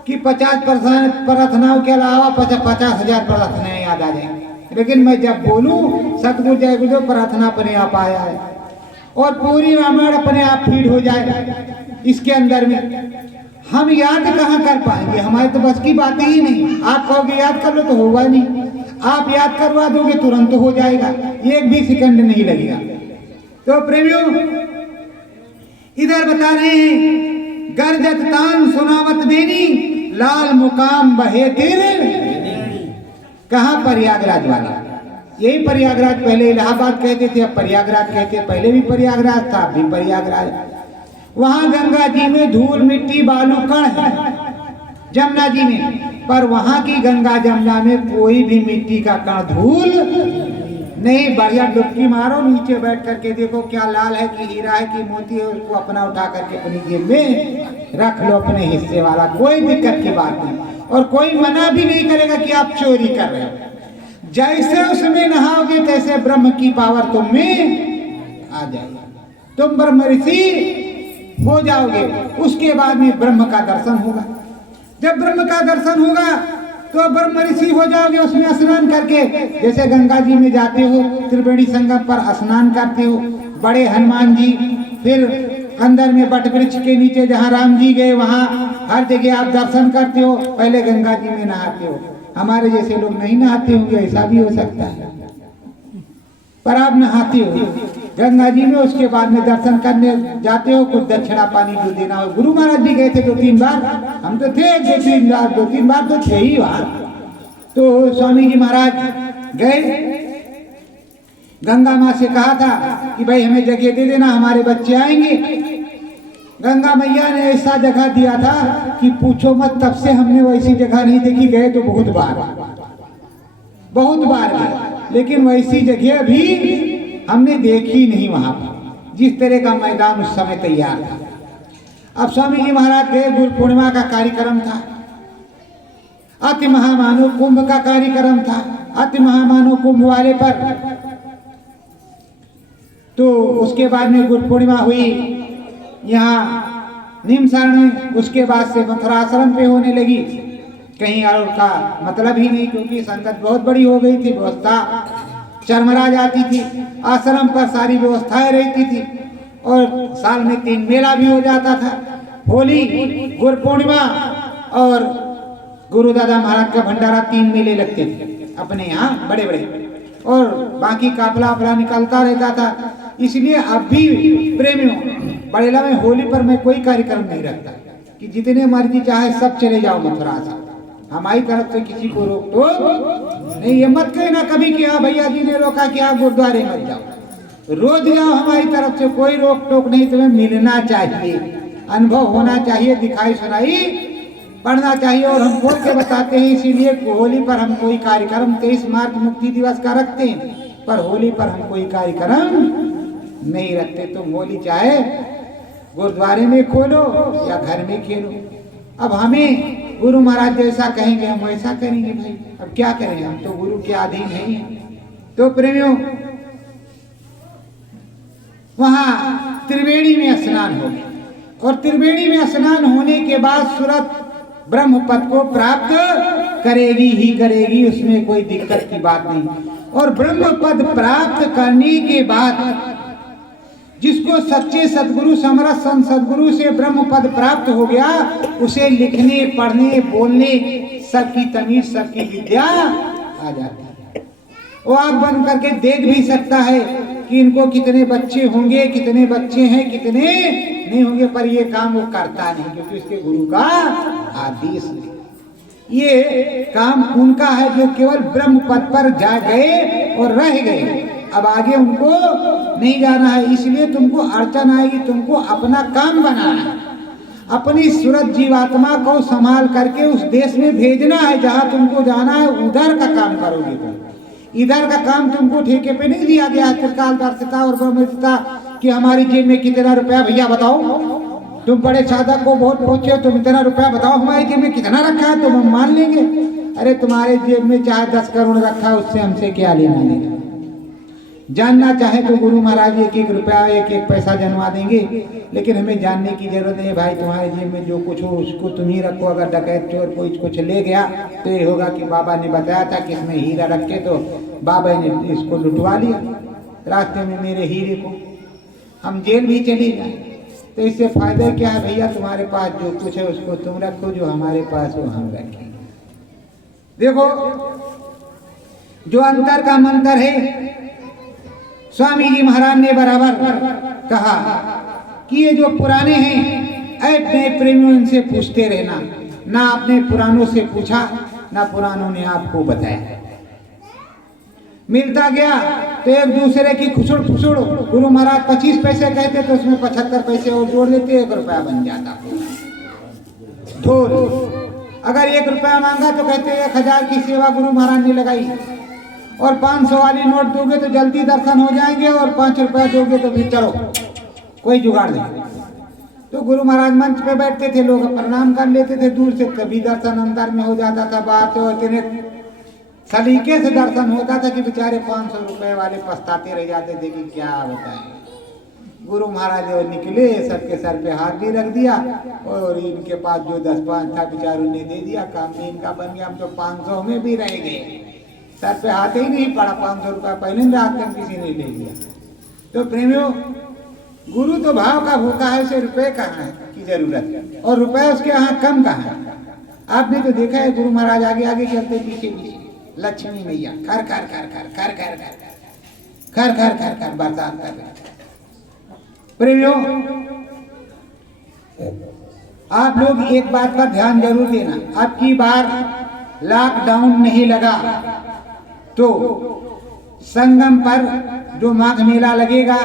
कि 50% प्रार्थनाओं के अलावा 50,000 प्रार्थनाएं याद आ जाएंगी, लेकिन मैं जब बोलूं सतगुरु जय गुरु प्रार्थना अपने आप आया है और पूरी रामायण अपने आप फीड हो जाए इसके अंदर में। हम याद कहाँ कर पाएंगे, हमारे तो बस की बात ही नहीं। आप कहोगे याद कर लो तो होगा नहीं, आप याद करवा दोगे तुरंत हो जाएगा, एक भी सेकंड नहीं लगेगा। तो प्रेमियों, इधर बता रहे हैं गरजत तान सुनावत बेनी, लाल मुकाम बहे तिर। कहाँ? प्रयागराज वाला, यही प्रयागराज, पहले इलाहाबाद कहते थे, अब प्रयागराज कहते, पहले भी प्रयागराज था, अब भी प्रयागराज। वहां गंगा जी में धूल मिट्टी बालू कण है, जमुना जी में, पर वहां की गंगा जमुना में कोई भी मिट्टी का कण धूल नहीं। बढ़िया डुबकी मारो, नीचे बैठ करके देखो क्या लाल है कि हीरा है कि मोती है, उसको अपना उठा करके अपनी जेब में रख लो, अपने हिस्से वाला, कोई दिक्कत की बात नहीं। और कोई मना भी नहीं करेगा कि आप चोरी कर रहे हो। जैसे उसमें नहाओगे तैसे ब्रह्म की पावर तुम में आ जाएगी, तुम ब्रह्म ऋषि हो जाओगे। उसके बाद में ब्रह्म का दर्शन होगा। जब ब्रह्म का दर्शन होगा तो ब्रह्म ऋषि हो जाओगे। उसमें स्नान करके, जैसे गंगा जी में जाते हो, त्रिवेणी संगम पर स्नान करते हो, बड़े हनुमान जी, फिर अंदर में बट वृक्ष के नीचे जहाँ राम जी गए वहाँ हर जगह आप दर्शन करते हो, पहले गंगा जी में नहाते हो। हमारे जैसे लोग नहीं नहाते होंगे, ऐसा भी हो सकता है, पर आप नहाते हो गंगा जी में, उसके बाद में दर्शन करने जाते हो, कुछ दक्षिणा पानी जो देना हो। गुरु महाराज भी गए थे 2-3 बार, हम तो थे 2-3 बार तो थे ही वहां। तो स्वामी जी महाराज गए, गंगा माँ से कहा था कि भाई हमें जगह दे देना, हमारे बच्चे आएंगे। गंगा मैया ने ऐसा जगह दिया था कि पूछो मत, तब से हमने वैसी जगह नहीं देखी। गए तो बहुत बार गए, लेकिन वैसी जगह भी हमने देखी नहीं वहां पर, जिस तरह का मैदान उस समय तैयार था। अब स्वामी जी महाराज गए, गुरु पूर्णिमा का कार्यक्रम था, अति महामानव कुंभ का कार्यक्रम था। अति महामानव कुंभ वाले पर तो उसके बाद में गुरु पूर्णिमा हुई यहाँ निमसरण में, उसके बाद से मथुरा आश्रम पे होने लगी। कहीं और का मतलब ही नहीं, क्योंकि संगत बहुत बड़ी हो गई थी, व्यवस्था चरमरा जाती थी, आश्रम पर सारी व्यवस्थाएं रहती थी, और साल में 3 मेला भी हो जाता था। होली, गुरु पूर्णिमा और गुरु दादा महाराज का भंडारा, 3 मेले लगते थे अपने यहाँ बड़े बड़े, और बाकी काफला वाफला निकलता रहता था। इसलिए अब भी प्रेमियों, बड़ेला में होली पर मैं कोई कार्यक्रम नहीं रखता कि जितने मर्जी चाहे सब चले जाओ मथुरा से, हमारी तरफ से किसी को रोक टोक नहीं। ये मत कहना कभी कि हाँ भैया जी ने रोका कि आप गुरुद्वारे मत जाओ, रोज जाओ, हमारी तरफ से कोई रोक टोक नहीं। तुम्हें मिलना चाहिए, अनुभव होना चाहिए, दिखाई सुनाई पढ़ना चाहिए, और हम बोल के बताते हैं। इसीलिए होली पर हम कोई कार्यक्रम 23 मार्च मुक्ति दिवस का रखते हैं, पर होली पर हम कोई कार्यक्रम नहीं रखते। तो होली चाहे गुरुद्वारे में खोलो या घर में खेलो, अब हमें गुरु महाराज जैसा कहेंगे हम वैसा करेंगे भाई, अब क्या करें, हम तो गुरु के अधीन नहीं है। तो प्रेमियों, वहां त्रिवेणी में स्नान हो गया, और त्रिवेणी में स्नान होने के बाद सूरत ब्रह्म पद को प्राप्त करेगी ही करेगी, उसमें कोई दिक्कत की बात नहीं। और ब्रह्म पद प्राप्त करने के बाद जिसको सच्चे सदगुरु समरथ संत सदगुरु से ब्रह्म पद प्राप्त हो गया, उसे लिखने पढ़ने बोलने सबकी तमीज सबकी विद्या आ जाती है। वो आंख बंद करके देख भी सकता है कि इनको कितने बच्चे होंगे, कितने बच्चे हैं, कितने नहीं होंगे, पर ये काम वो करता नहीं, क्योंकि उसके गुरु का आदेश नहीं। ये काम उनका है जो केवल ब्रह्म पद पर जा गए और रह गए, अब आगे उनको नहीं जाना है। इसलिए तुमको अड़चन आएगी, तुमको अपना काम बनाना है, अपनी सूरत जीवात्मा को संभाल करके उस देश में भेजना है जहां तुमको जाना है, उधर का काम करोगे तुम। इधर का काम तुमको ठेके पे नहीं दिया गया है त्रिकालदर्शिता और ब्रह्मविद्ता कि हमारी जेब में कितना रुपया भैया बताओ, तुम बड़े साधक को बहुत पहुंचे हो, तुम इतना रुपया बताओ हमारी जेब में कितना रखा है, तुम हम मान लेंगे। अरे तुम्हारे जेब में चाहे 10 करोड़ रखा है, उससे हमसे क्या लेना देना। जानना चाहे तो गुरु महाराज 1-1 रुपया 1-1 पैसा जनवा देंगे, लेकिन हमें जानने की जरूरत नहीं है। भाई तुम्हारे जेब में जो कुछ हो उसको तुम ही रखो, अगर डकैत चोर कोई कुछ ले गया तो ये होगा कि बाबा ने बताया था कि इसमें हीरा रखे, तो बाबा ने इसको लुटवा लिया रास्ते में मेरे हीरे को, हम जेल भी चले जाए। तो इससे फायदा क्या है भैया, तुम्हारे पास जो कुछ है उसको तुम रखो, जो हमारे पास वो हम रखेंगे। देखो जो अंतर का मंत्र है, स्वामी जी महाराज ने बराबर कहा कि ये जो पुराने हैं, अपने प्रेमियों इनसे पूछते रहना। ना आपने पुरानों से पूछा, ना पुरानों ने आपको बताया। मिलता गया तो एक दूसरे की खुसुड़ फुसुड़, गुरु महाराज 25 पैसे कहते तो उसमें 75 पैसे और जोड़ लेते, 1 रुपया बन जाता। ढोल अगर 1 रुपया मांगा तो कहते 1000 की सेवा गुरु महाराज ने लगाई, और 500 वाली नोट दोगे तो जल्दी दर्शन हो जाएंगे, और 5 रुपया दोगे तो फिर चलो कोई जुगाड़ नहीं। तो गुरु महाराज मंच पे बैठते थे, लोग प्रणाम कर लेते थे दूर से, कभी दर्शन अंदर में हो जाता था, बाहर से इतने सलीके से दर्शन होता था कि बेचारे 500 रुपए वाले पछताते रह जाते थे कि क्या बताएं। गुरु महाराज जो निकले, सबके सर पे हाथ भी रख दिया, और इनके पास जो 10-5 था बेचारों ने दे दिया, काम भी इनका बन गया। हम तो 500 में भी रह गए, सर पे हाथ ही नहीं पड़ा, 500 रुपया पहले रात में किसी ने ले लिया। तो प्रेमियों, गुरु तो भाव का भूखा है, उसे रुपए कहाँ की जरूरत, और रुपए उसके यहाँ कम कहाँ है। आपने तो देखा है गुरु महाराज आगे आगे चलते पीछे पीछे, लक्ष्मी मैया खर खर खर खर खर खर खर खर खर खर खर बरसात कर रहे। प्रेमियों, आप लोग एक बात पर ध्यान जरूर देना, अब की बार लॉकडाउन नहीं लगा तो संगम पर जो माघ मेला लगेगा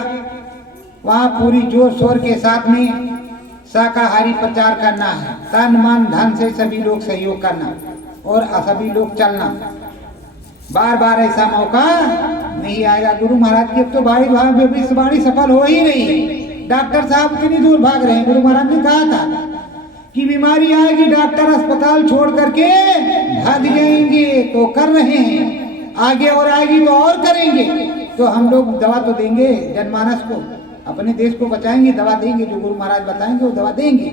वहाँ पूरी जोर शोर के साथ में शाकाहारी प्रचार करना है, तन मन धन से सभी लोग सहयोग करना और सभी लोग चलना। बार बार ऐसा मौका नहीं आएगा। गुरु महाराज की अब तो भविष्यवाणी सफल हो ही रही है। डॉक्टर साहब कितनी दूर भाग रहे हैं। गुरु महाराज ने कहा था कि बीमारी आएगी डॉक्टर अस्पताल छोड़ करके भाग जाएंगे, तो कर रहे हैं, आगे और आएगी तो और करेंगे। तो हम लोग दवा तो देंगे जनमानस को, अपने देश को बचाएंगे, दवा देंगे, जो गुरु महाराज बताएंगे वो दवा देंगे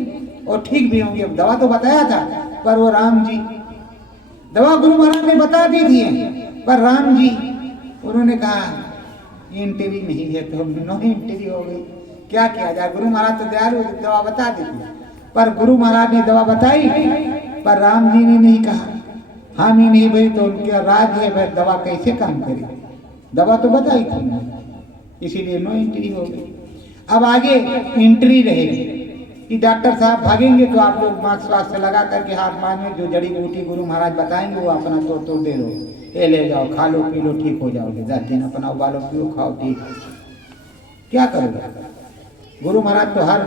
और ठीक भी होंगे। अब दवा तो बताया था, पर वो राम जी, दवा गुरु महाराज ने बता दी थी, पर राम जी उन्होंने कहा एंट्री नहीं है, तो नो एंट्री हो गई। क्या किया जाए, गुरु महाराज तो दयालु, दवा बता दी, पर गुरु महाराज ने दवा बताई, पर राम जी ने नहीं कहा, हम ही नहीं भाई, तो उनका राज है, भाई दवा कैसे काम करे, दवा तो बताई थी, इसीलिए नो एंट्री हो गई। अब आगे एंट्री रहेगी कि डॉक्टर साहब भागेंगे तो आप लोग मास्क वास्क लगा करके हाथ पाँव में जो जड़ी बूटी गुरु महाराज बताएंगे वो अपना तोड़ दे लो, ये ले जाओ, खा लो पी लो, ठीक हो जाओगे, 10 दिन अपना उबालो पियो खाओ, ठीक। क्या करोगे, गुरु महाराज तो हर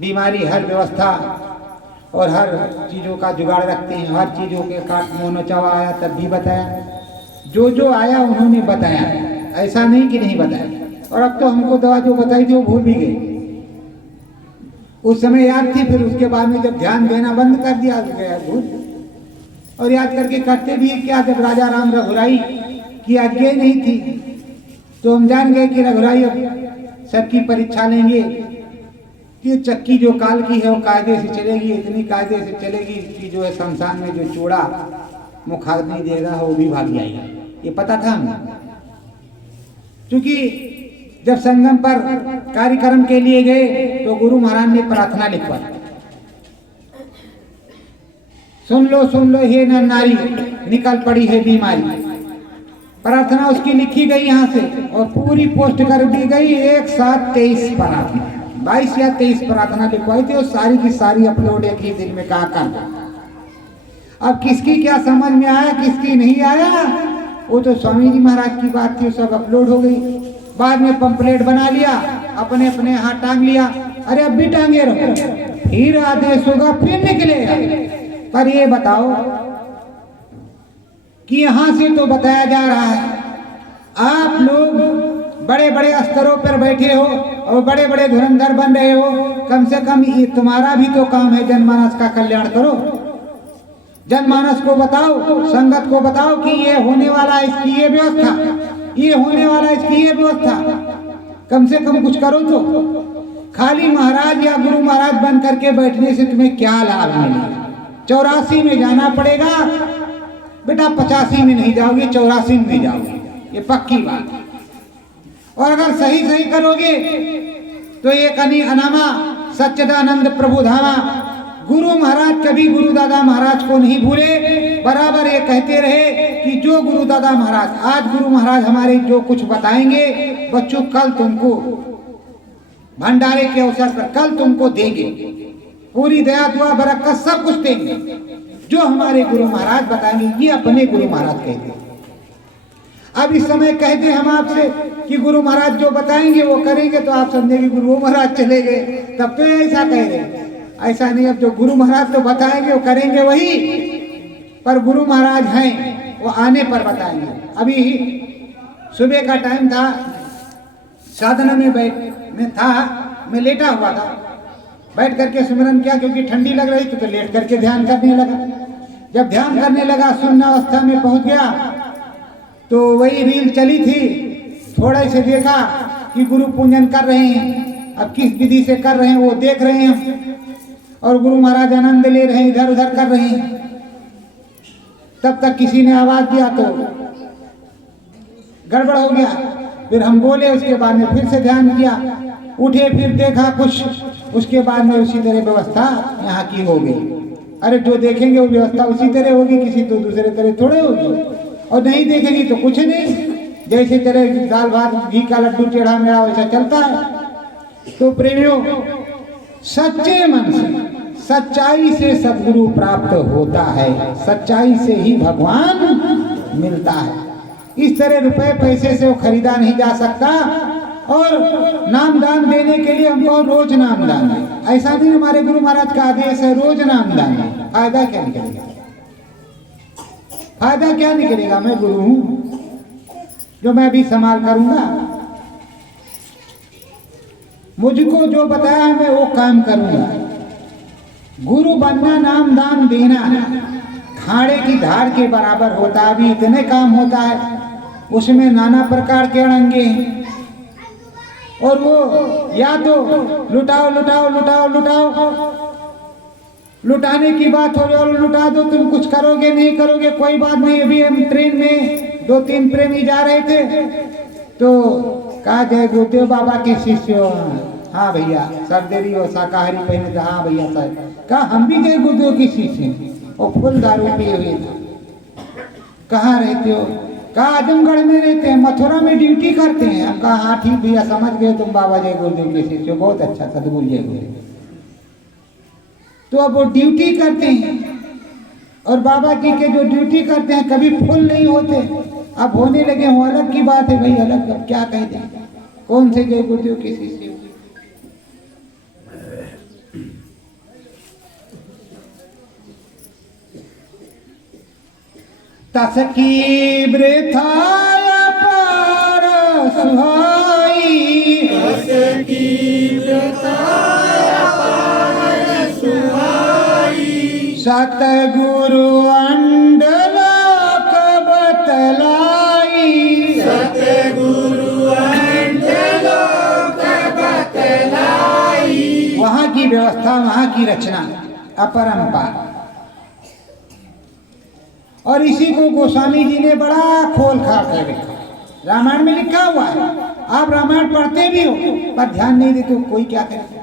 बीमारी, हर व्यवस्था और हर चीज़ों का जुगाड़ रखते हैं। हर चीज़ों के काट मोनोचावा आया तब भी बताया, जो आया उन्होंने बताया, ऐसा नहीं कि नहीं बताया। और अब तो हमको दवा जो बताई थी वो भूल भी गई, उस समय याद थी, फिर उसके बाद में जब ध्यान देना बंद कर दिया गया भूल, और याद करके करते भी क्या, जब राजा राम रघुराई की आज्ञा नहीं थी तो हम जान गए कि रघुराई अब सबकी परीक्षा लेंगे कि चक्की जो काल की है वो कायदे से चलेगी, इतनी कायदे से चलेगी कि जो है शमशान में जो चूड़ा मुखाग्नि देगा वो भी भाग जाएगा। ये पता था हमें, क्योंकि जब संगम पर कार्यक्रम के लिए गए तो गुरु महाराज ने प्रार्थना लिखवाई, सुन लो हे नर नारी, निकल पड़ी है बीमारी। प्रार्थना उसकी लिखी गई यहाँ से और पूरी पोस्ट कर दी गई। एक साथ 23 प्रार्थना, 22 या 23 प्रार्थना लिखवाई थी और सारी की सारी अपलोड एक ही दिन में कहा कर। अब किसकी क्या समझ में आया, किसकी नहीं आया, वो तो स्वामी जी महाराज की बात थी, सब अपलोड हो गई। बाद में पंपलेट बना लिया, अपने अपने हाथ टांग लिया, अरे अब भी टांगे रहो, फिर आदेश होगा फिर निकलेगा। पर ये बताओ कि यहां से तो बताया जा रहा है, आप लोग बड़े बड़े स्तरों पर बैठे हो और बड़े बड़े धुरंधर बन रहे हो, कम से कम ये तुम्हारा भी तो काम है, जनमानस का कल्याण करो, जनमानस को बताओ, संगत को बताओ कि ये होने वाला है, इसकी ये व्यवस्था, ये होने वाला है, इसकी ये व्यवस्था, कम से कम कुछ करो। तो खाली महाराज या गुरु महाराज बन करके बैठने से तुम्हें क्या लाभ मिलेगा। 84 में जाना पड़ेगा बेटा, 85 में नहीं जाओगे, 84 में जाओगे, ये पक्की बात है। और अगर सही सही करोगे तो एक अनामा सच्चिदानंद प्रभु धामा गुरु महाराज कभी गुरु दादा महाराज को नहीं भूले, बराबर ये कहते रहे कि जो गुरु दादा महाराज, आज गुरु महाराज हमारे जो कुछ बताएंगे बच्चों, कल तुमको भंडारे के अवसर पर कल तुमको देंगे, पूरी दया दुआ बरकत सब कुछ देंगे। जो हमारे गुरु महाराज बताएंगे, ये अपने गुरु महाराज कहते। अब इस समय कहते हम आपसे कि गुरु महाराज जो बताएंगे वो करेंगे, तो आप समझेंगे गुरु महाराज चले गए, तब तो ऐसा कहेंगे। ऐसा नहीं, अब जो गुरु महाराज तो बताएंगे वो करेंगे वही, पर गुरु महाराज हैं वो आने पर बताएंगे। अभी सुबह का टाइम था, साधना में था, मैं लेटा हुआ था, बैठ करके सुमिरन किया, क्योंकि ठंडी लग रही थी तो लेट करके ध्यान करने लगा। जब ध्यान करने लगा, शून्य अवस्था में पहुंच गया, तो वही रील चली थी, थोड़ा से देखा कि गुरु पूजन कर रहे हैं, अब किस विधि से कर रहे हैं वो देख रहे हैं, और गुरु महाराज आनंद ले रहे हैं, इधर उधर कर रहे हैं। तब तक किसी ने आवाज दिया तो गड़बड़ हो गया, फिर हम बोले, उसके बाद में फिर से ध्यान किया उठे फिर देखा कुछ, उसके बाद में उसी तरह व्यवस्था यहाँ की हो गई। अरे जो देखेंगे वो व्यवस्था उसी तरह होगी, किसी तो दूसरे तरह थोड़े होगी, और नहीं देखेंगी तो कुछ नहीं, जैसे तरह दाल भात घी का लड्डू टेढ़ा मेढ़ा वैसा चलता है। तो प्रेमियों, सच्चे मन से, सच्चाई से सदगुरु प्राप्त होता है, सच्चाई से ही भगवान मिलता है। इस तरह रुपए पैसे से वो खरीदा नहीं जा सकता। और नाम दान देने के लिए हमको रोज नाम दान है, ऐसा भी हमारे गुरु महाराज का आदेश है, रोज नाम दान है। फायदा क्या निकलेगा? फायदा क्या निकलेगा? मैं गुरु हूं, जो मैं भी संभाल करूंगा, मुझको जो बताया मैं वो काम करूंगा। गुरु बनना, नाम दान देना खाड़े की धार के बराबर होता है। अभी इतने काम होता है, उसमें नाना प्रकार के अड़ंगे हैं, और वो या तो लुटाओ लुटाओ लुटाओ लुटाओ, लुटाने की बात हो जाए, लुटा दो, तुम कुछ करोगे नहीं करोगे कोई बात नहीं। अभी हम ट्रेन में 2-3 प्रेमी जा रहे थे, तो कहा जय गुरुदेव बाबा के शिष्य हो? हाँ भैया। सर्देरी और शाकाहारी पहने थे? हाँ भैया साहब। कहा हम भी जय गुरुदेव के शिष्य हैं, और फुल दारू पिए हुए थे। कहाँ रहते हो? कहा आजमगढ़ में रहते हैं, मथुरा में ड्यूटी करते हैं। हम कहा हाँ ठीक भैया, समझ गए तुम बाबा जय गुरुदेव के शिष्य हो, बहुत अच्छा, सदगुरु जय गुरुदेव। तो अब वो ड्यूटी करते हैं, और बाबा जी के जो ड्यूटी करते हैं कभी फुल नहीं होते। अब होने लगे हो, अलग की बात है भाई, अलग। अब क्या कह दें, कौन से जय गुरुदेव के शिष्य? तसकी वृथाया पार सुहाई, तसकी वृथाया पार सुहाई, सतगुरु अंडलोक बतलाई, सतगुरु अंडलोक बतलाई। वहाँ की व्यवस्था, वहाँ की रचना अपरंपार। और इसी को गोस्वामी जी ने बड़ा खोल खाल कर लिखा, रामायण में लिखा हुआ है। आप रामायण पढ़ते भी हो पर ध्यान नहीं देते, कोई क्या करे।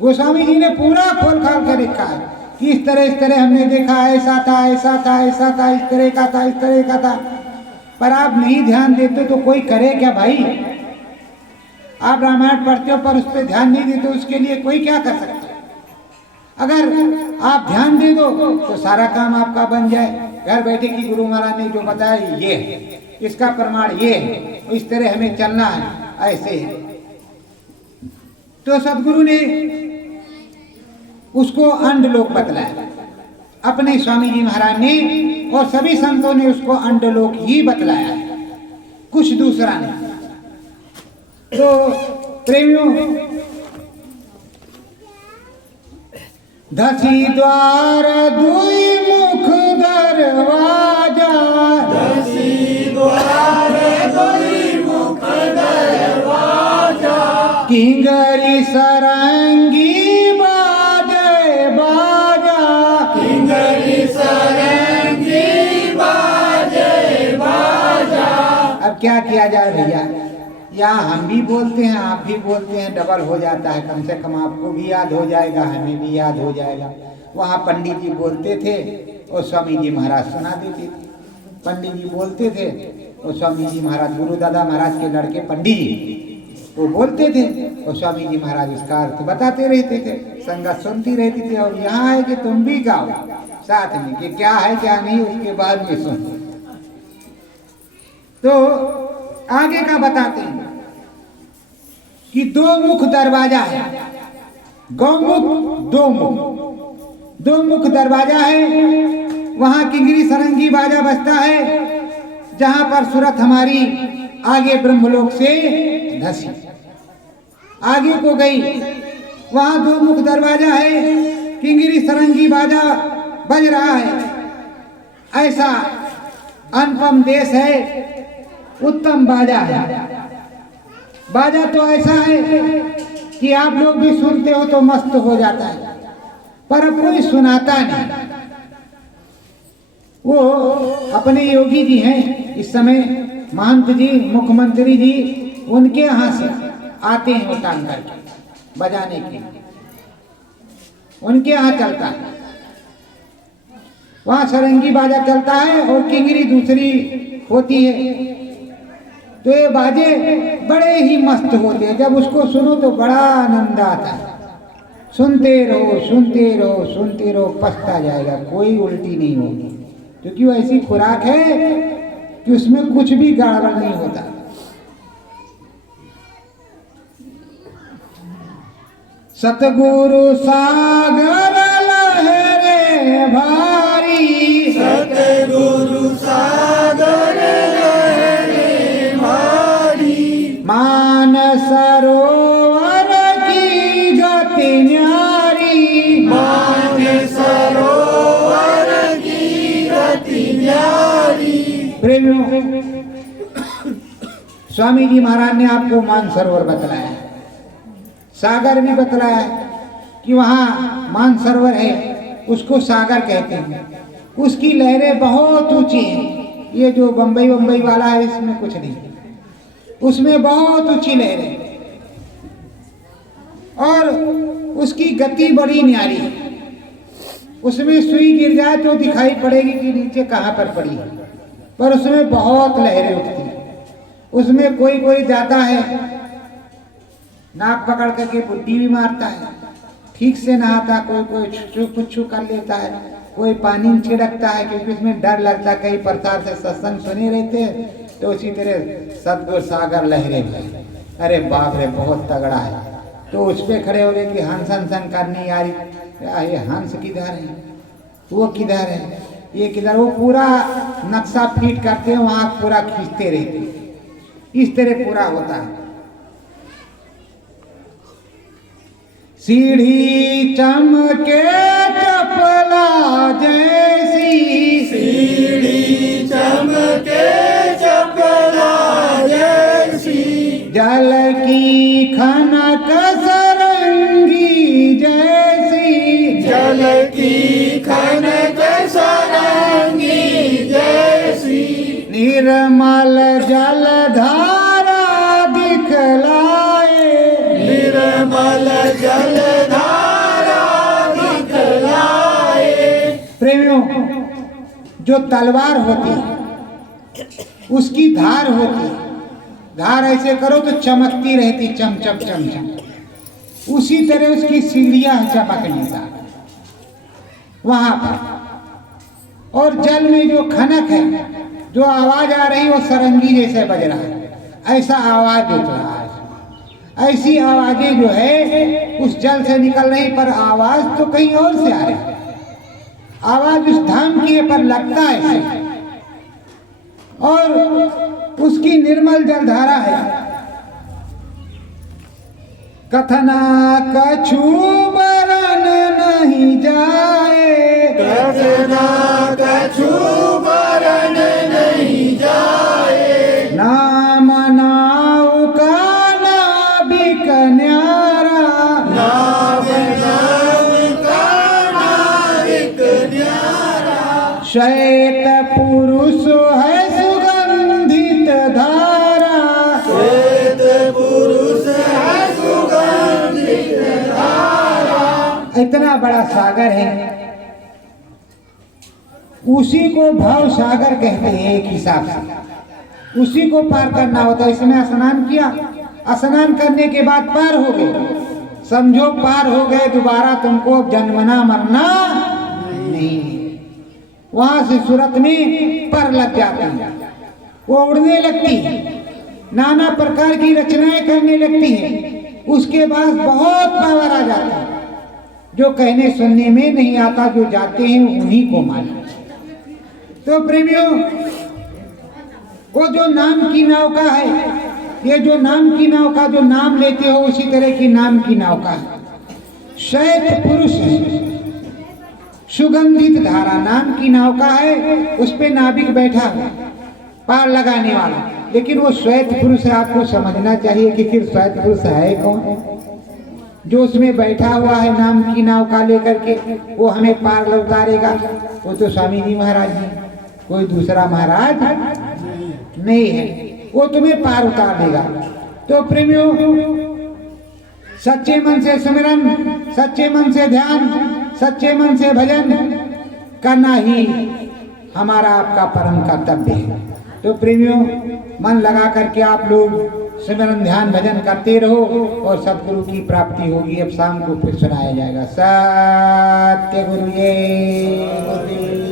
गोस्वामी जी ने पूरा खोल खाल कर लिखा है कि इस तरह हमने देखा, ऐसा था ऐसा था ऐसा था, इस तरह का था इस तरह का था। पर आप नहीं ध्यान देते तो कोई करे क्या भाई? आप रामायण पढ़ते हो पर उस पर ध्यान नहीं देते, उसके लिए कोई क्या कर सकता है? अगर आप ध्यान दे दो तो सारा काम आपका बन जाए। घर बैठे कि गुरु महाराज ने जो बताया ये है, इसका प्रमाण ये है, इस तरह हमें चलना है, ऐसे है। तो सदगुरु ने उसको अंडलोक बतलाया, अपने स्वामी जी महाराज ने, और सभी संतों ने उसको अंडलोक ही बतलाया, कुछ दूसरा नहीं। तो प्रेमियों, दसी द्वार दुई मुख दरवाजा, दसी द्वार दुई मुख दरवाजा, किंगरी सरंगी बाजे बाजा, किंगरी सरंगी बाजे बाजा। अब क्या किया जाए भैया? यहाँ हम भी बोलते हैं, आप भी बोलते हैं, डबल हो जाता है। कम से कम आपको भी याद हो जाएगा, हमें भी याद हो जाएगा। वहाँ पंडित जी बोलते थे और स्वामी जी महाराज सुना देते थे। पंडित जी बोलते थे और स्वामी जी महाराज, गुरु दादा महाराज के लड़के पंडित जी, वो बोलते थे और स्वामी जी महाराज इसका अर्थ बताते रहते थे। संगत सुनती रहती थी। और यहाँ है कि तुम भी गाओ साथ में कि क्या है क्या नहीं, उसके बाद में सुन। तो आगे का बताते हैं कि 2 मुख दरवाजा है, गौमुख 2 मुख, 2 मुख दरवाजा है। वहां किंगरी सरंगी बाजा बजता है, जहां पर सूरत हमारी आगे ब्रह्मलोक से धसी आगे को गई। वहां 2 मुख दरवाजा है, किंगरी सरंगी बाजा बज रहा है। ऐसा अनुपम देश है, उत्तम बाजा है। बाजा तो ऐसा है कि आप लोग भी सुनते हो तो मस्त हो जाता है, पर अब कोई सुनाता नहीं। वो अपने योगी जी हैं इस समय, महंत जी, मुख्यमंत्री जी, उनके यहाँ से आते हैं वो टांग करके बजाने के लिए, उनके यहाँ चलता है। वहाँ सारंगी बाजा चलता है और किंगरी दूसरी होती है। तो ये बाजे बड़े ही मस्त होते हैं, जब उसको सुनो तो बड़ा आनंद आता है। सुनते रहो सुनते रहो सुनते रहो, पछता जाएगा, कोई उल्टी नहीं होगी, क्योंकि वो ऐसी खुराक है कि उसमें कुछ भी गड़बड़ नहीं होता। सतगुरु सागर लहरे भारी, सतगुरु सागर लहरे भारी, मान सरोवर की गति न्यारी, मान सरोवर की गति न्यारी। प्रेमियों, स्वामी जी महाराज ने आपको मानसरोवर बतलाया, सागर भी बतलाया कि वहाँ मानसरोवर है, उसको सागर कहते हैं। उसकी लहरें बहुत ऊंची हैं। ये जो बम्बई वाला है इसमें कुछ नहीं, उसमें बहुत ऊंची लहरें, और उसकी गति बड़ी न्यारी है। उसमें सुई गिर जाए तो दिखाई पड़ेगी कि नीचे कहाँ पर पड़ी है, पर उसमें बहुत लहरें उठती हैं। उसमें कोई कोई जाता है, नाक पकड़ करके बुड्डी भी मारता है, ठीक से नहाता, कोई कोई कुछ कर लेता है, कोई पानी में छिड़कता है, क्योंकि उसमें डर लगता है कई प्रकार से सत्संग सुने रहते हैं। तो उसी तरह सतगुरु सागर लहरे भाई, अरे बाप रे बहुत तगड़ा है। तो उस पर खड़े हो गए कि हंस हंसन करनी यारी, ये हंस किधर है, वो किधर है, ये किधर, वो पूरा नक्शा फीट करते हैं, वहाँ पूरा खींचते रहते हैं। इस तरह पूरा होता है। सीढ़ी चमके चपला जैसी, सीढ़ी चमके चपला जैसी, जल की खनक सरंगी जैसी, जल की खनक सरंगी जैसी, निर्मल जल धारा दिखलाए, निर्मल जल धारा दिखलाए। प्रेमियों, जो तलवार होती है उसकी धार होती है, धार ऐसे करो तो चमकती रहती, चम चम चम चम। उसी तरह उसकी सीढ़ियां चमकने का वहां पर। और जल में जो खनक है, जो आवाज आ रही वो सरंगी जैसे बज रहा है, ऐसा आवाज उठ रहा है। ऐसी आवाजें जो है उस जल से निकल रही, पर आवाज तो कहीं और से आ रही है। आवाज उस धाम की है पर लगता है, और उसकी निर्मल जलधारा है। कथना कछु बरन नहीं जाए, कथना कछु बरन नहीं जाए, नाम नाव का नाविक न्यारा, नाम नाम का नाविक न्यारा, श्वेत पुरुष है सुगंधित धारा, श्वेत पुरुष है सुगंधित धारा। इतना बड़ा सागर है, उसी को भाव सागर कहते हैं। एक हिसाब से उसी को पार करना होता है। इसमें स्नान किया, स्नान करने के बाद पार हो गए, समझो पार हो गए, दोबारा तुमको जन्मना मरना नहीं। वहां से सूरत में पर लग जाती है, वो उड़ने लगती है, नाना प्रकार की रचनाएं करने लगती है। उसके बाद बहुत पावर आ जाता है, जो कहने सुनने में नहीं आता, जो जाते हैं उन्हीं को मालूम। तो प्रेमियों, वो जो नाम की नौका है, ये जो नाम की नौका, जो नाम लेते हो उसी तरह की नाम की नौका है। श्वेत पुरुष है, सुगंधित धारा नाम की नौका है, उस पे नाविक बैठा है पार लगाने वाला, लेकिन वो श्वेत पुरुष है। आपको समझना चाहिए कि फिर श्वेत पुरुष है कौन, जो उसमें बैठा हुआ है नाम की नौका लेकर के, वो हमें पार उतारेगा। वो तो स्वामी जी महाराज जी, कोई दूसरा महाराज नहीं है, वो तुम्हें पार उतार देगा। तो प्रेमियों, सच्चे मन से सिमरन, सच्चे मन से ध्यान, सच्चे मन से भजन करना ही हमारा आपका परम कर्तव्य है। तो प्रेमियों, मन लगा करके आप लोग सिमरन ध्यान भजन करते रहो और सतगुरु की प्राप्ति होगी। अब शाम को फिर सुनाया जाएगा। सत्य गुरु जय।